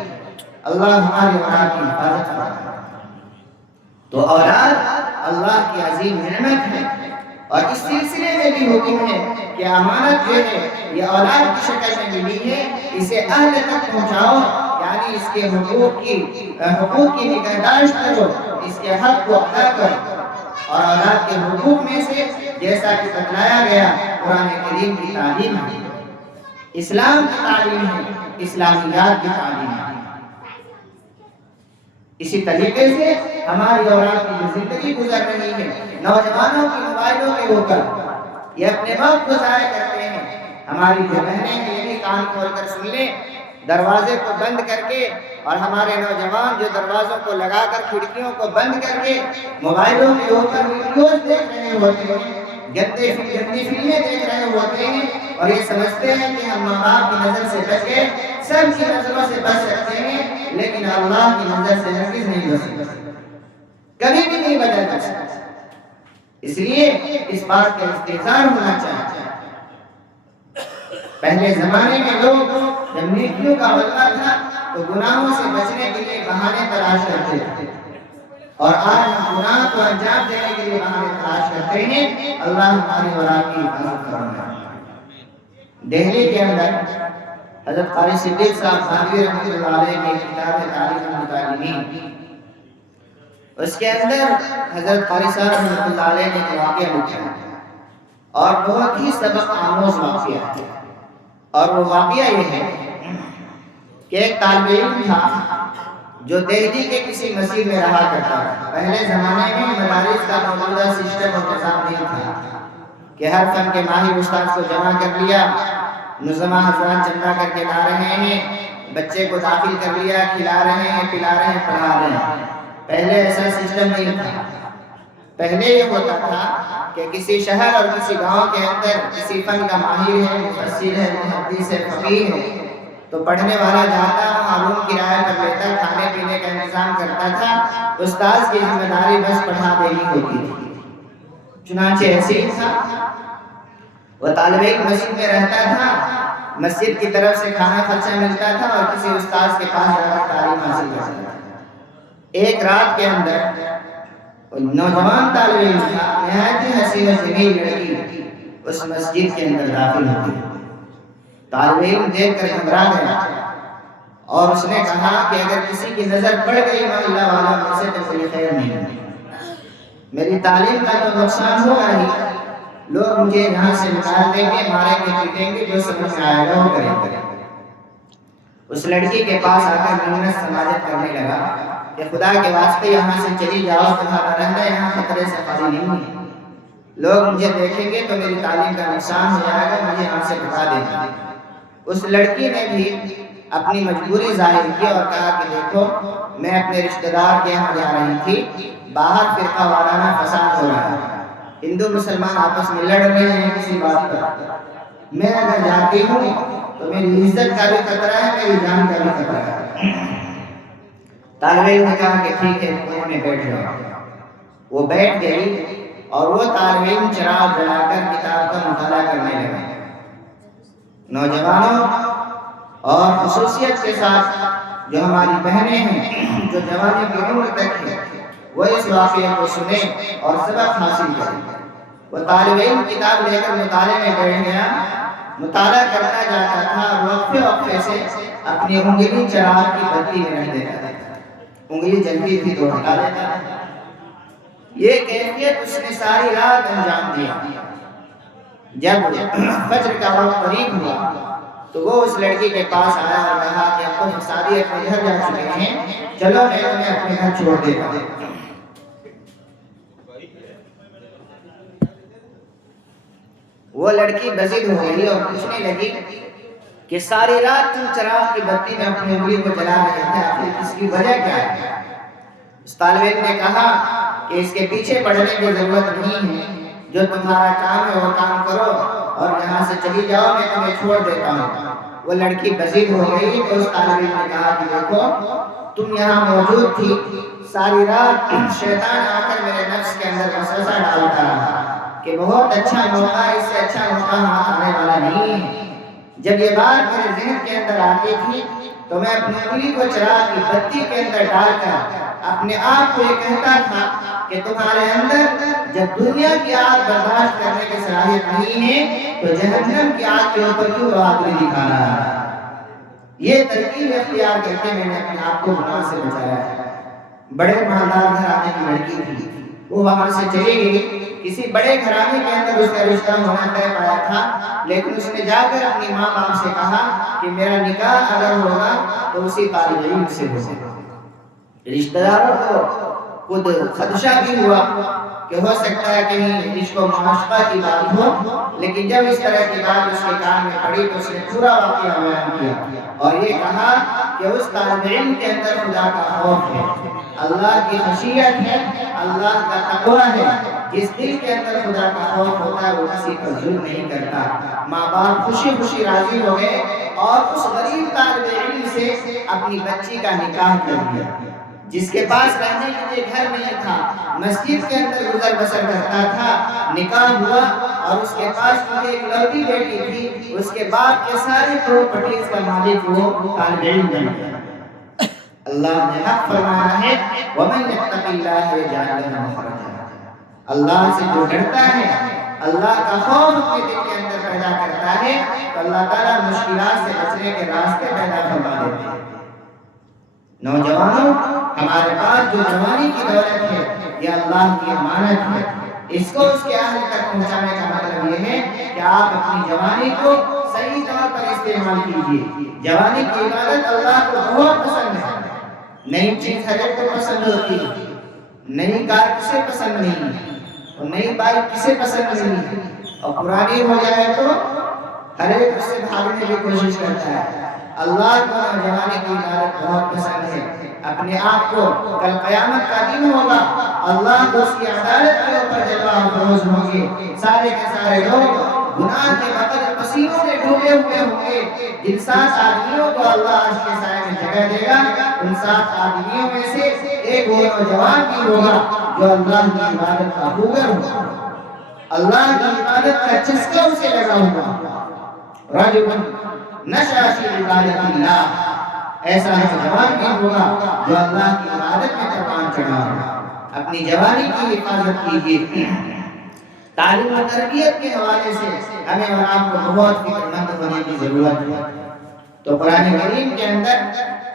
اللہ ہماری اولاد کی حفاظت فرمائے۔ تو اولاد اللہ کی عظیم نعمت ہے، اور اس سلسلے میں بھی حکم ہے کہ امانت جو ہے یہ اولاد کی شکل میں ملی ہے، اسے اہل تک پہنچاؤ، یعنی اس کے حقوق کی نگہداشت کرو، اس کے حق کو ادا کرو۔ اور اولاد کے حقوق میں سے جیسا کہ بتلایا گیا قرآن کریم کی تعلیم ہے، اسلام کی تعلیم ہے، اسلامیات کی تعلیم ہے۔ اسی طریقے سے ہماری اولاد کی جو زندگی گزر رہی ہے، نوجوانوں کی موبائلوں میں ہو کر یہ اپنے وقت کو ضائع کرتے ہیں۔ ہماری جو بہنیں یہ بھی کان کھول کر سن لیں، دروازے کو بند کر کے، اور ہمارے نوجوان جو دروازوں کو لگا کر کھڑکیوں کو بند کر کے موبائلوں میں ہو کر ویڈیوز دیکھ رہے ہوتے ہیں، گندی فلمیں دیکھ رہے ہوتے ہیں، اور یہ سمجھتے ہیں کہ ہم ماں باپ کی نظر سے بچ گئے، سب کی نظروں سے بچ سکتے ہیں، لیکن اللہ کی نظر سے ہرگز نہیں بچ سکتے، کبھی بھی نہیں بچ سکتے۔ اس لیے اس بات کا استحضار ہونا چاہیے۔ پہلے زمانے میں لوگ جب نیکیوں کا غلبہ تھا تو گناہوں سے بچنے کے لیے بہانے تلاش کرتے تھے، اور آج ہم گناہ کو انجام دینے کے لیے بہانے تلاش کرتے ہیں۔ اللہ ہماری اور آپ کی حفاظت فرمائے۔ دہلی کے اندر حضرت قاری صدیق صاحب خانوی رحمۃ اللہ علیہ کی کتاب ہے تعلیم المتعلمین، اس کے اندر حضرت قاری صاحب رحمۃ اللہ علیہ نے ایک واقعہ لکھا ہے، اور بہت ہی سبق آموز واقعہ ہے۔ اور وہ واقعہ یہ ہے کہ ایک طالب علم تھا جو دہلی کے کسی مسجد میں رہا کرتا تھا۔ پہلے زمانے میں مدارس کا موجودہ سسٹم اور نظام نہیں تھا کہ ہر فن کے ماہر استاد کو جمع کر لیا، نظماء حضرات جمع کر کے لا رہے ہیں، بچے کو داخل کر لیا، کھلا رہے ہیں، پلا رہے ہیں، پڑھا رہے ہیں۔ پہلے ایسا سسٹم نہیں تھا۔ پہلے یہ ہوتا تھا کہ کسی شہر اور کسی گاؤں کے اندر کسی فن کا ماہر ہے، مفسر ہے، محدث ہے، فقیہ ہے، تو پڑھنے والا جاتا، معلوم کرایہ پر لیتا، کھانے پینے کا انتظام کرتا تھا، استاذ کی ذمہ داری بس پڑھا دینی ہوتی تھی۔ چنانچہ ایسے ہی تھا، وہ طالب علم مسجد میں رہتا تھا، مسجد کی طرف سے کھانا خرچہ ملتا تھا، اور کسی استاذ کے پاس جا کر تعلیم حاصل کرتا تھا۔ ایک رات کے اندر نوجوان طالب علم تھا، نہایت ہی حسین و جمیل لڑکی اس مسجد کے اندر داخل ہوتی ہے۔ طالب علم دیکھ کر گھبرا گیا، اور اس نے کہا کہ اگر کسی کی نظر پڑ گئی محلہ والا مجھ سے تو کوئی خیر نہیں، میری تعلیم کا تو نقصان ہوگا ہی، لوگ مجھے یہاں سے نکال دیں گے، ماریں گے، پیٹیں گے، جو سمجھ میں آئے گا وہ کریں گے۔ اس لڑکی کے پاس آ کر منت سماجت کرنے لگا کہ خدا کے واسطے یہاں سے چلی جاؤ، تمہارا رہنا یہاں خطرے سے خالی نہیں ہے، لوگ مجھے دیکھیں گے تو میری تعلیم کا نقصان ہو جائے گا، مجھے یہاں سے بتا دینا۔ اس لڑکی نے بھی اپنی مجبوری ظاہر کی اور کہا کہ دیکھو میں اپنے رشتہ دار کے یہاں جا رہی تھی، باہر فرقہ وارانہ فساد ہو رہا ہے، ہندو مسلمان آپس میں لڑ رہے ہیں کسی بات پر، میں اگر جاتی ہوں تو میری عزت کا بھی خطرہ ہے، میری جان کا بھی خطرہ ہے۔ طالب علم نے کہا کہ ٹھیک ہے، کونے میں بیٹھ جاؤ۔ وہ بیٹھ گئی، اور وہ طالب علم چراغ جلا کر کتاب کا مطالعہ کرنے لگا۔ نوجوانوں اور خصوصیت کے ساتھ جو ہماری بہنیں ہیں جو جوانی کی عمر تک ہیں، وہ اس واقعے کو سنیں اور سبق حاصل کریں۔ وہ طالب علم کتاب لے کر مطالعے میں بیٹھ گیا، مطالعہ کرتا جاتا تھا، وقفے وقفے سے اپنی انگلی چراغ کی بتی میں رکھ دیتا تھا، انگلی جلتی تھی تو ہٹا دیتا تھا۔ یہ کیفیت اس نے ساری رات انجام دیا۔ جب فجر کا وقت قریب ہوا تو وہ اس لڑکی کے پاس آیا اور کہا کہ اب تو فسادی اپنے گھر جا چکے ہیں، چلو میں تمہیں اپنے گھر چھوڑ دیتا ہوں۔ وہ لڑکی بضد ہو گئی اور پوچھنے لگی کہ ساری رات تم چراغ کی بتی میں اپنی انگلی کو جلا رہے تھے، آخر اس کی وجہ کیا ہے؟ اس طالب علم نے کہا کہ اس کے پیچھے پڑنے کی ضرورت نہیں ہے، جو تمہارا کام ہے وہ کام کرو اور یہاں سے چلی جاؤ، میں تمہیں چھوڑ دیتا ہوں۔ وہ لڑکی بضد ہو گئی تو اس طالب علم نے کہا کہ دیکھو تم یہاں موجود تھی، ساری رات شیطان آ کر میرے نفس کے اندر وسوسہ ڈالتا رہا کہ بہت اچھا موقع ہے، اس سے اچھا موقع ہاتھ آنے والا نہیں ہے۔ جب یہ بات میرے ذہن کے اندر آتی تھی تو میں اپنی انگلی کو چراغ کی بتی کے اندر ڈال کر اپنے آپ کو یہ کہتا تھا کہ تمہارے اندر جب دنیا کی آگ برداشت کرنے کی صلاحیت نہیں ہے تو جہنم کی آگ کے اوپر کیوں بہادری دکھا رہا ہے؟ یہ ترکیب اختیار کر کے میں نے اپنے آپ کو گناہ سے بچایا ہے۔ بڑے مالدار گھرانے کی لڑکی تھی، وہ وہاں سے چلی گئی، کسی بڑے گھرانے کے اندر اس کا رشتہ ہونا طے پایا تھا، لیکن اس نے جا کر اپنی ماں باپ سے کہا کہ میرا نکاح اگر ہوگا تو اسی طالب علم سے ہوگا۔ رشتہ داروں کو خود خدشہ بھی ہوا کہ ہو سکتا ہے کہیں اس کو معاشقہ کی بات ہو، لیکن جب اس طرح کی بات اس کے کان میں پڑی تو اس نے پورا واقعہ بیان کیا اور یہ کہا کہ اس طالب علم کے اندر خدا کا خوف ہے، اللہ کی خشیت ہے، اللہ کا تقویٰ ہے۔ جس دل کے اندر خدا کا خوف ہوتا ہے وہ کسی پر ظلم نہیں کرتا۔ ماں باپ خوشی خوشی راضی ہو گئے اور اس غریب طالب علم سے اپنی بچی کا نکاح کر دیا، جس کے پاس رہنے کے لیے گھر نہیں تھا، مسجد کے اندر گزر بسر کرتا تھا۔ نکاح ہوا اور اس کے پاس ایک لڑکی بیٹی تھی، اس کے بعد کے سارے پراپرٹیز کا مالک وہ طالب علم بن گیا۔ اللہ نے حق فرمایا ہے وَمَن يَتَّقِ اللَّهَ يَجْعَلْ لَهُ مَخْرَجًا۔ اللہ سے جو ڈرتا ہے، اللہ کا خوف اپنے دل کے اندر پیدا کرتا ہے تو اللہ تعالیٰ مشکلات سے بچنے کے راستے پیدا فرما دیتے ہیں۔ نوجوانوں، ہمارے پاس جو جوانی کی دولت ہے یہ اللہ کی امانت ہے، اس کو اس کے اہل تک پہنچانے کا مطلب یہ ہے کہ آپ اپنی جوانی کو صحیح طور پر استعمال کیجیے۔ جوانی کی عبادت اللہ کو بہت پسند ہے۔ نئی چیز ہر ایک کو پسند ہوتی ہے، نئی کار کسے پسند نہیں ہے اور نئی بائک کسے پسند نہیں ہے، اور پرانی ہو جائے تو ہر ایک اس سے بھاگنے کی کوشش کرتا ہے۔ اللہ کو نوجوانی کی عبادت بہت پسند ہے۔ اپنے آپ کو کل قیامت کا دن ہوگا، اللہ کو اس کی عدالت کے اوپر جلوہ افروز ہوں گے، سارے کے سارے لوگ گناہ کے وقت پسینوں میں ڈوبے ہوئے ہوں گے۔ جن 7 آدمیوں کو اللہ عرش کے سائے میں جگہ دے گا، ان 7 آدمیوں میں سے ایک وہ نوجوان بھی ہوگا جو اللہ کی عبادت کا ہوگر ہوگا، اللہ کی عبادت کا چسکا اسے لگا ہوگا۔ رجل نشأ فی عبادت اللہ، ایسا نوجوان بھی ہوگا جو اللہ کی عبادت میں قربان چڑھا ہوگا۔ اپنی جوانی کی حفاظت کیجیے۔ تعلیم و تربیت کے حوالے سے ہمیں اور آپ کو بہت فکر مند ہونے کی ضرورت ہے۔ تو قرآن کریم کے اندر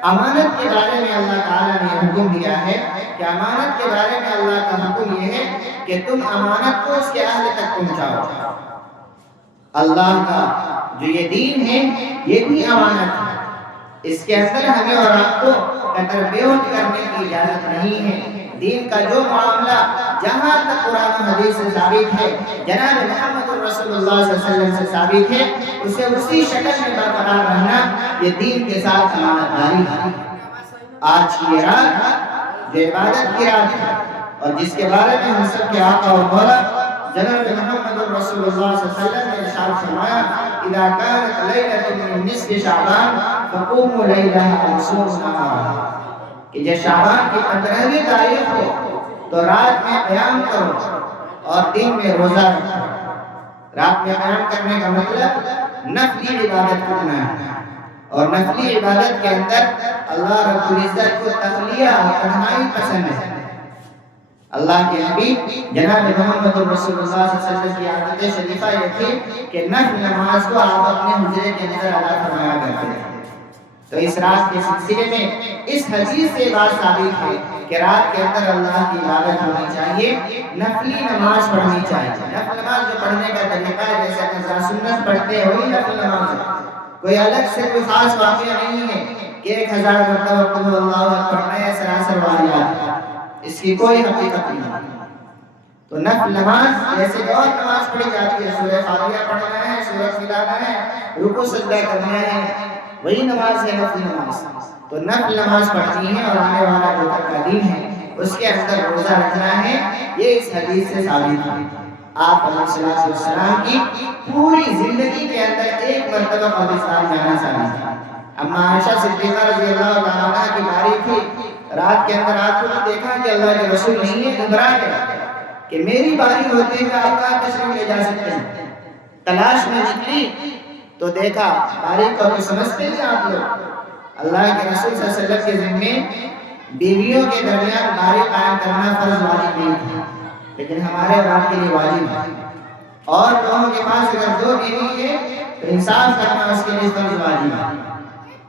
امانت کے بارے میں اللہ تعالیٰ نے حکم دیا ہے کہ امانت کے بارے میں اللہ کا حکم یہ ہے کہ تم امانت کو اس کے اہل تک پہنچاؤ۔ اللہ کا جو یہ دین ہے یہ بھی امانت ہے، اس کے اندر ہمیں اور آپ کو قطر بیوٹ کرنے کی اجازت نہیں ہے۔ دین کا جو معاملہ جہاں تک قرآن و حدیث سے ثابت ہے، جناب محمد رسول اللہ صلی اللہ علیہ وسلم سے ثابت ہے، اسے اسی شکل میں برقرار رہنا یہ دین کے ساتھ امانت داری ہے۔ آج کی یہ رات جو عبادت کی رات ہے اور جس کے بارے میں ہم سب کے آقا اور مولا جناب محمد رسول اللہ صلی اللہ علیہ وسلم نے ارشاد فرمایا اذا كانت ليلة من نصف شعبان فقوموا ليلها وصوموا نهارها، کہ جب شعبان کی 15ویں تاریخ ہو تو رات میں قیام کرو اور دن میں روزہ رکھو۔ رات میں قیام کرنے کا مطلب نفلی عبادت کرنا ہے، اور نفلی عبادت کے اندر اللہ رب العزت کو تخلیہ اور تنہائی پسند ہے۔ اللہ کے نبی جناب محمد رسول اللہ صلی اللہ علیہ وسلم کی عادت شریفہ یہ تھی کہ نفل نماز کو آپ اپنے حجرے کے اندر ادا فرمایا کرتے تھے۔ تو اس رات کے سلسلے میں اس حدیث سے بات ثابت ہے کہ رات کے اندر اللہ کی عبادت ہونی چاہیے، نفلی نماز پڑھنی چاہیے۔ نفل نماز جو پڑھنے کا طریقہ ہے جیسے قضاء سنت پڑھتے ہیں وہی نفل نماز ہے، کوئی الگ سے کوئی خاص واقعہ نہیں ہے کہ 1000 مرتبہ قل اللہ اکبر پڑھنا ہے سراسر واجبات ہے، اس کی کوئی حقیقت نہیں۔ تو نفل نماز جیسے اور نماز پڑھی جاتی ہے، سورہ فاتحہ پڑھنا ہے، سورہ ملانا ہے، رکوع سجدہ کرنا ہے، وہی نماز ہے نفل نماز۔ تو نفل نماز پڑھنی ہے اور آنے والا جو تک کا دن ہے اس کے اندر روزہ رکھنا ہے، یہ اس حدیث سے ثابت ہے۔ آپ علیہ السلام کی پوری زندگی کے اندر ایک مرتبہ قبرستان جانا ثابت ہے۔ اما عائشہ صدیقہ رضی اللہ عنہا کی باری تھی، رات کے اندر آپ کو دیکھا کہ اللہ کے رسول نہیں ہے، گھبرا گئے کہ میری باری ہوتے ہوئے آپ کہاں تشریف لے جا سکتے ہیں۔ تلاش میں نکلی تو دیکھا باری کو تو سمجھتے ہیں آپ لوگ، اللہ کے رسول صلی اللہ علیہ وسلم کے ذمے بیویوں کے درمیان باری قائم کرنا فرض واجب نہیں تھا، لیکن ہمارے اور آپ کے لیے واجب ہے۔ اور لوگوں کے پاس اگر 2 بیوی ہے تو انصاف کرنا اس کے لیے فرض واجب ہے۔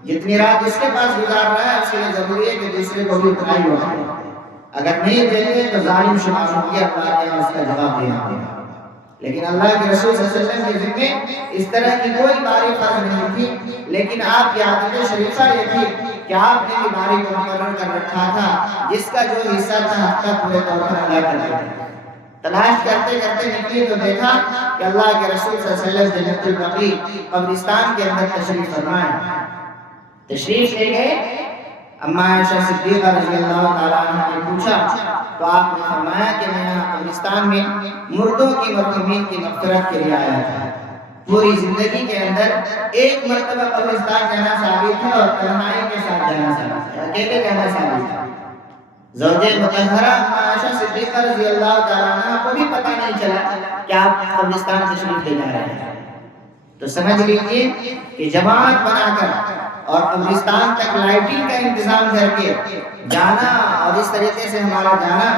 جتنی رات اس کے پاس گزار رہا ہے اس کے لیے ضروری ہے کہ دوسرے کو بھی اتنا ہی ہو جائے. اگر نہیں دیتے تو ظالم شمار ہوں گے، اللہ کے یہاں اس کا جواب دینا ہوگا. لیکن اللہ کے رسول صلی اللہ علیہ وسلم کے ذمے اس طرح کی کوئی باری فرض نہیں تھی، لیکن آپ کی عادت شریفہ یہ تھی کہ آپ نے بیماری کو مقرر کر رکھا تھا جس کا جو حصہ تھا ہفتہ پورے طور پر ادا کرتے تھے. تلاش کرتے کرتے نکلی تو دیکھا کہ اللہ کے رسول صلی اللہ علیہ وسلم جنت البقیع قبرستان کے اندر تشریف فرمائے. تشریف لے گئے. اما عائشہ صدیقہ رضی اللہ تعالیٰ عنہ نے پوچھا تو آپ نے فرمایا کہ میں یہاں قبرستان میں مردوں کی مرحومین کی مغفرت کے لیے آیا تھا. پوری زندگی کے اندر ایک مرتبہ قبرستان جانا ثابت ہے اور تنہائی کے ساتھ جانا ثابت ہے، اکیلے جانا ثابت ہے. زوجہ مطہرہ عائشہ صدیقہ رضی اللہ تعالیٰ عنہ کو بھی پتہ نہیں چلا کہ آپ قبرستان تشریف لے جا رہے ہیں. تو سمجھ لیجیے کہ جماعت بنا کر اور قبرستان تک لائٹنگ کا انتظام کر کے جانا اور اس طریقے سے ہمارا جانا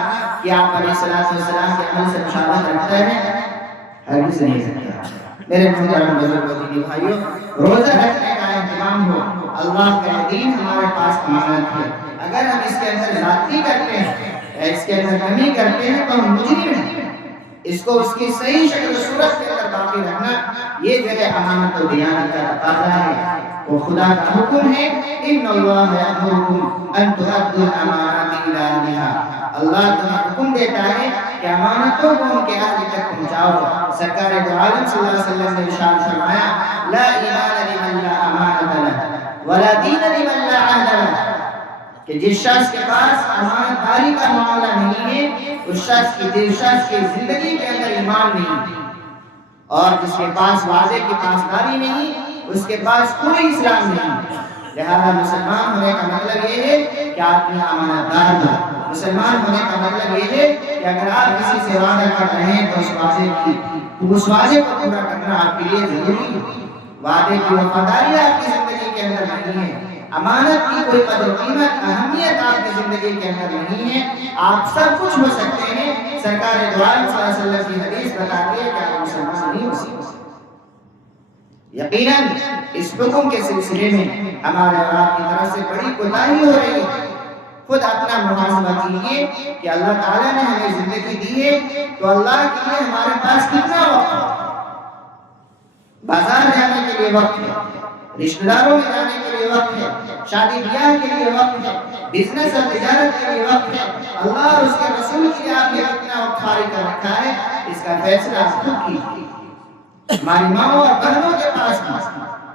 کہ آپ علیہ السلام کے عمل سے مشابہت رکھتا ہے، ہرگز نہیں سکتا. میرے محترم بزرگوں دینی بھائیوں، روزہ رکھنے کا اہتمام ہو. اللہ کا دین ہمارے پاس امانت ہے. اگر ہم اس کے اندر زیادتی کرتے ہیں، اس کے اندر کمی کرتے ہیں تو ہم مجرم ہیں. اس کو اس کی صحیح شکل و صورت کے اندر باقی رکھنا یہ جو ہے امانت و دیانت کا تقاضا ہے. وہ خدا کا حکم ہے، ان اللہ یأمرکم ان تؤدوا الامانات الی اہلہا. اللہ تمہیں حکم دیتا ہے کہ امانتوں کو ان کے اہل تک پہنچاؤ. سرکار دو عالم صلی اللہ علیہ وسلم نے ارشاد فرمایا لا ایمان لمن لا امانت لہ ولا دین لمن لا عہد لہ، کہ جس شخص کے پاس امانت داری کا معاملہ نہیں ہے اس شخص کی زندگی کے اندر ایمان نہیں، اور جس کے پاس وعدے کی پاسداری نہیں اس کے پاس کوئی اسلام نہیں. لہذا مسلمان ہونے کا مطلب یہ ہے کہ آپ نے امانت دار ہو. مسلمان ہونے کا مطلب یہ ہے کہ اگر آپ کسی سے وعدہ کر رہے ہیں تو اس وعدے کو پورا کرنا آپ کے لیے ضروری ہے. وعدے کی وفاداری آپ کی زندگی کے اندر نہیں ہے، امانت کی کوئی قدر و قیمت اہمیت آپ کی زندگی کے اندر نہیں ہے. آپ سب کچھ ہو سکتے ہیں، سرکار دو عالم صلی اللہ علیہ وسلم کی حدیث بتاتی ہے کہ آپ مسلمان نہیں ہو سکتے. یقیناً اس حکم کے سلسلے میں ہمارے اور آپ کی طرف سے بڑی کوتاہی ہو رہی ہے. خود اپنا محاسبہ کیجیے کہ اللہ تعالیٰ نے ہمیں زندگی دی ہے تو اللہ کے لیے ہمارے پاس کتنا وقت ہے. بازار جانے کے لیے وقت ہے، رشتہ داروں میں جانے کے لیے وقت ہے، شادی بیاہ کے لیے وقت ہے، بزنس اور تجارت کے لیے وقت ہے. اللہ اور اس کے رسول کے لیے آپ نے کتنا وقت خارج کر رکھا ہے، اس کا فیصلہ آپ خود کیجیے. ہماری ماں اور بہنوں کے پاس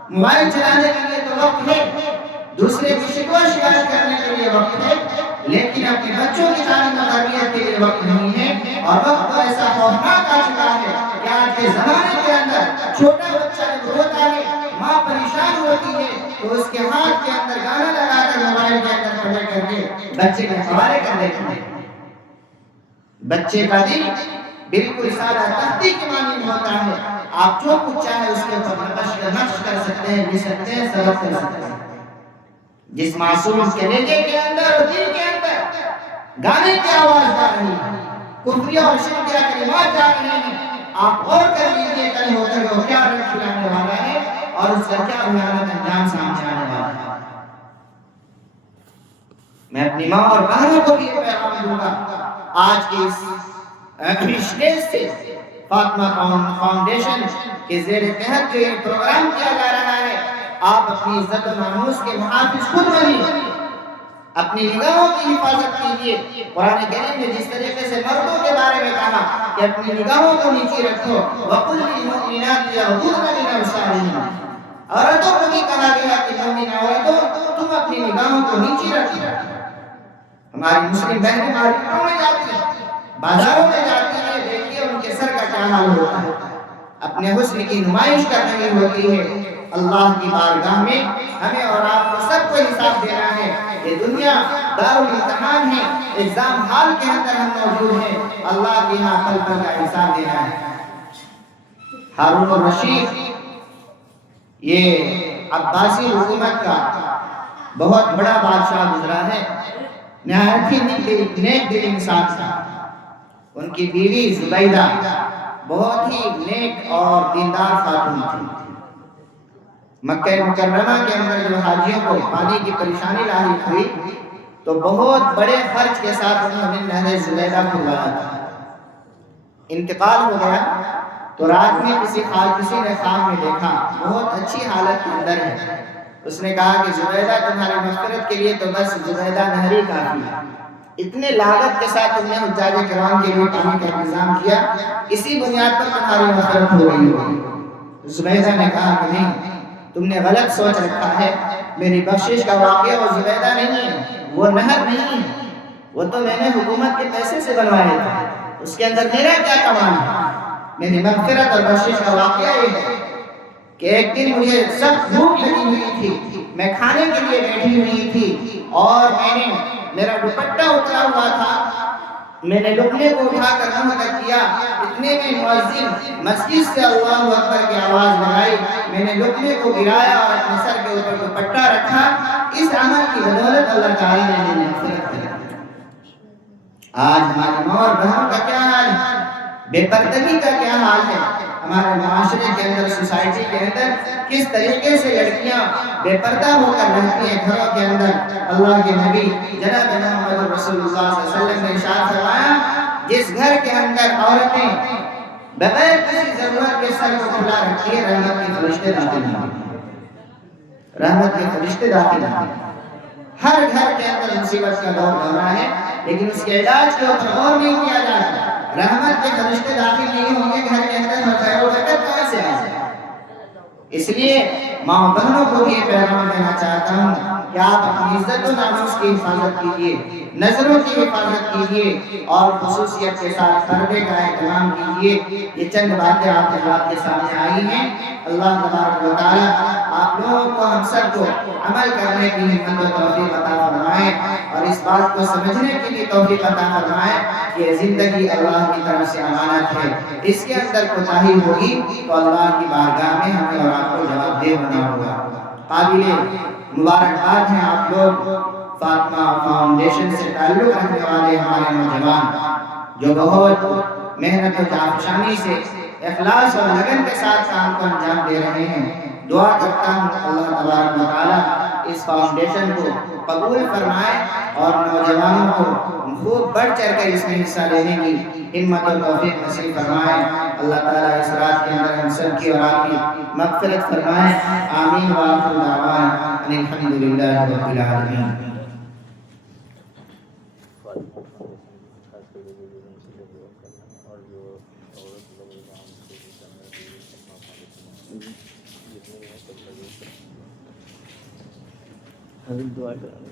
موبائل چلانے کے لیے تو وقت ہے، دوسرے کی شکوہ شکایت کرنے کے لیے وقت ہے، لیکن اپنے بچوں کی تعلیم و تربیت کے لیے وقت نہیں ہے. اور وقت تو ایسا خوفناک آ چکا ہے کہ آج کے زمانے کے اندر چھوٹا بچہ جب روتا ہے، ماں پریشان ہوتی ہے تو اس کے ہاتھ کے اندر گانا لگا کر موبائل کے اندر پڑے کر کے بچے کے حوالے کر دیتے ہیں. بچے کا دل بالکل سادہ تختی کی مانند ہوتا ہے. آپ جو کچھ چاہے اس کے اوپر نقش کر سکتے ہیں، لکھ سکتے ہیں، سبق کر سکتے ہیں. جس معصوم کے نیجے کے اندر اور دل کے اندر گانے کی آواز جا رہی ہے، کفریہ اور شرکیہ کلمات جا رہے ہیں، آپ غور کر لیجیے کل ہو کر وہ کیا رنگ کھلانے والا ہے اور اس کا کیا بھیانک انجام سامنے آنے والا ہے. میں اپنی ماں اور بہنوں کو بھی یہ پیغام دوں گا، آج کی اس اسٹیج سے فاطمہ فاؤنڈیشن کے زیر تحت جو یہ پروگرام کیا جا رہا ہے، آپ اپنی عزت و ناموس کے محافظ خود بنیے، اپنی نگاہوں کی حفاظت کیجیے. قرآن کریم نے جس طریقے سے مردوں کے بارے میں کہا کہ اپنی نگاہوں کو نیچے رکھو، وَقُلْ لِلْمُؤْمِنَاتِ يَغْضُضْنَ مِنْ أَبْصَارِهِنَّ، عورتوں کو بھی کہا گیا کہ مومن عورتوں تم اپنی نگاہوں کو نیچے رکھو. ہماری مسلم بہنیں مارکیٹوں میں جاتی ہیں، بازاروں میں جاتی ہیں، دیکھیے ان کے سر کا کیا حال ہوتا ہے، اپنے حسن کی نمائش کر رہی ہوتی ہے. اللہ کی بارگاہ میں ہمیں اور آپ کو سب کو حساب دینا ہے. یہ دنیا دارالامتحان ہے، ایگزام ہال کے اندر ہم موجود ہیں. اللہ کے یہاں پل پل کا حساب دینا ہے. ہارون الرشید یہ عباسی حکومت کا بہت بڑا بادشاہ گزرا ہے، نہایت ہی نیک دل انسان تھا. ان کی بیوی زبیدہ بہت ہی نیک اور دیندار خاتون تھی. مکہ مکرمہ کے اندر جو حاجیوں کو پانی کی پریشانی لاحق ہوئی تو بہت بڑے خرچ کے ساتھ انہوں نے نہر زلیلہ کھلوایا تھا۔ انتقال ہو گیا تو رات میں کسی نے خواب میں دیکھا، بہت اچھی حالت کے اندر ہے۔ اس نے کہا کہ زبیدہ تمہاری مغفرت کے لیے تو بس زبیدہ نہر ہی کافی ہے، اتنے لاگت کے ساتھ تم نے حجاج کرام کے لیے پانی کا انتظام کیا، اسی بنیاد پر تمہاری مغفرت ہو رہی ہوگی۔ زبیدہ نے کہا کہ نہیں، تم نے غلط سوچ رکھا ہے، میری بخشش کا واقعہ وہ زبیدہ نہیں ہے، وہ نہر نہیں ہے، وہ تو میں نے حکومت کے پیسے سے بنوائے تھے، اس کے اندر میرا کیا کمال ہے؟ میری مغفرت اور بخشش کا واقعہ یہ ہے کہ ایک دن مجھے سخت بھوک لگی ہوئی تھی، میں کھانے کے لیے بیٹھی ہوئی تھی اور میرا دوپٹہ اترا ہوا تھا، میں نے لقمے کو اٹھا کر منہ تک کیا، اتنے میں مؤذن مسجد سے اللہ اکبر کی آواز لگائی، میں نے لقمے کو گرایا اور اپنے سر کے اوپر دوپٹہ رکھا، اس عمل کی بدولت اللہ تعالیٰ نے میری مغفرت کی۔ آج ہماری ماں اور بہنوں کا کیا حال ہے، بے پردگی کا کیا حال ہے، ہمارے معاشرے کے اندر، سوسائٹی کے اندر کس طریقے سے لڑکیاں بے پردہ ہو کر رہتی ہیں گھروں کے اندر۔ اللہ کے نبی جناب محمد رسول اللہ صلی اللہ علیہ وسلم نے ارشاد فرمایا، جس گھر کے اندر عورتیں بغیر کسی ضرورت کے سر کو کھلا رکھتی ہیں، رحمت کے فرشتے داخل نہیں ہوتے، رحمت کے فرشتے داخل نہیں ہوتے۔ ہر گھر کے اندر مصیبت کا دور دورہ ہے، لیکن اس کے علاج کے اوپر غور نہیں کیا جاتا۔ رحمت کے فرشتے داخل نہیں ہوں گے گھر کے اندر، خیر و برکت کہاں سے آ جائے؟ اس لیے ماں بہنوں کو بھی یہ پیغام دینا چاہتا ہوں کہ آپ اپنی عزت و ناموس کی حفاظت کیجیے، نظروں کی حفاظت کیجیے اور خصوصیت کے ساتھ پردے کا اہتمام کیجیے۔ یہ چند باتیں آپ کے ہاتھ کے سامنے آئی ہیں۔ اللہ تبارک و تعالیٰ آپ لوگوں کو، ہم سب کو عمل کرنے کی ہمت و توفیق عطا فرمائے اور اس بات کو سمجھنے کی بھی توفیق عطا فرمائے کہ زندگی اللہ کی طرف سے امانت ہے، اس کے اندر کوتاہی ہوگی تو اللہ کی بارگاہ میں ہمیں اور آپ کو جواب دہ ہونا ہوگا۔ قابل مبارکباد ہیں آپ لوگ، فاطمہ فاؤنڈیشن سے تعلق رکھنے والے ہمارے نوجوان جو بہت محنت و جانفشانی سے اخلاص اور لگن کے ساتھ کام کو انجام دے رہے ہیں۔ دعا کرتا ہوں اللہ تبارک و تعالیٰ اس فاؤنڈیشن کو قبول فرمائے اور نوجوانوں کو خوب بڑھ چڑھ کر اس میں حصہ لینے کی ہمت و توفیق نصیب فرمائے۔ اللہ تعالیٰ اس رات کے اندر ہم سب کی اور آپ کی مغفرت فرمائے۔ آمین وآخر دعوانا ان الحمدللہ رب العالمین۔ دعا کریں۔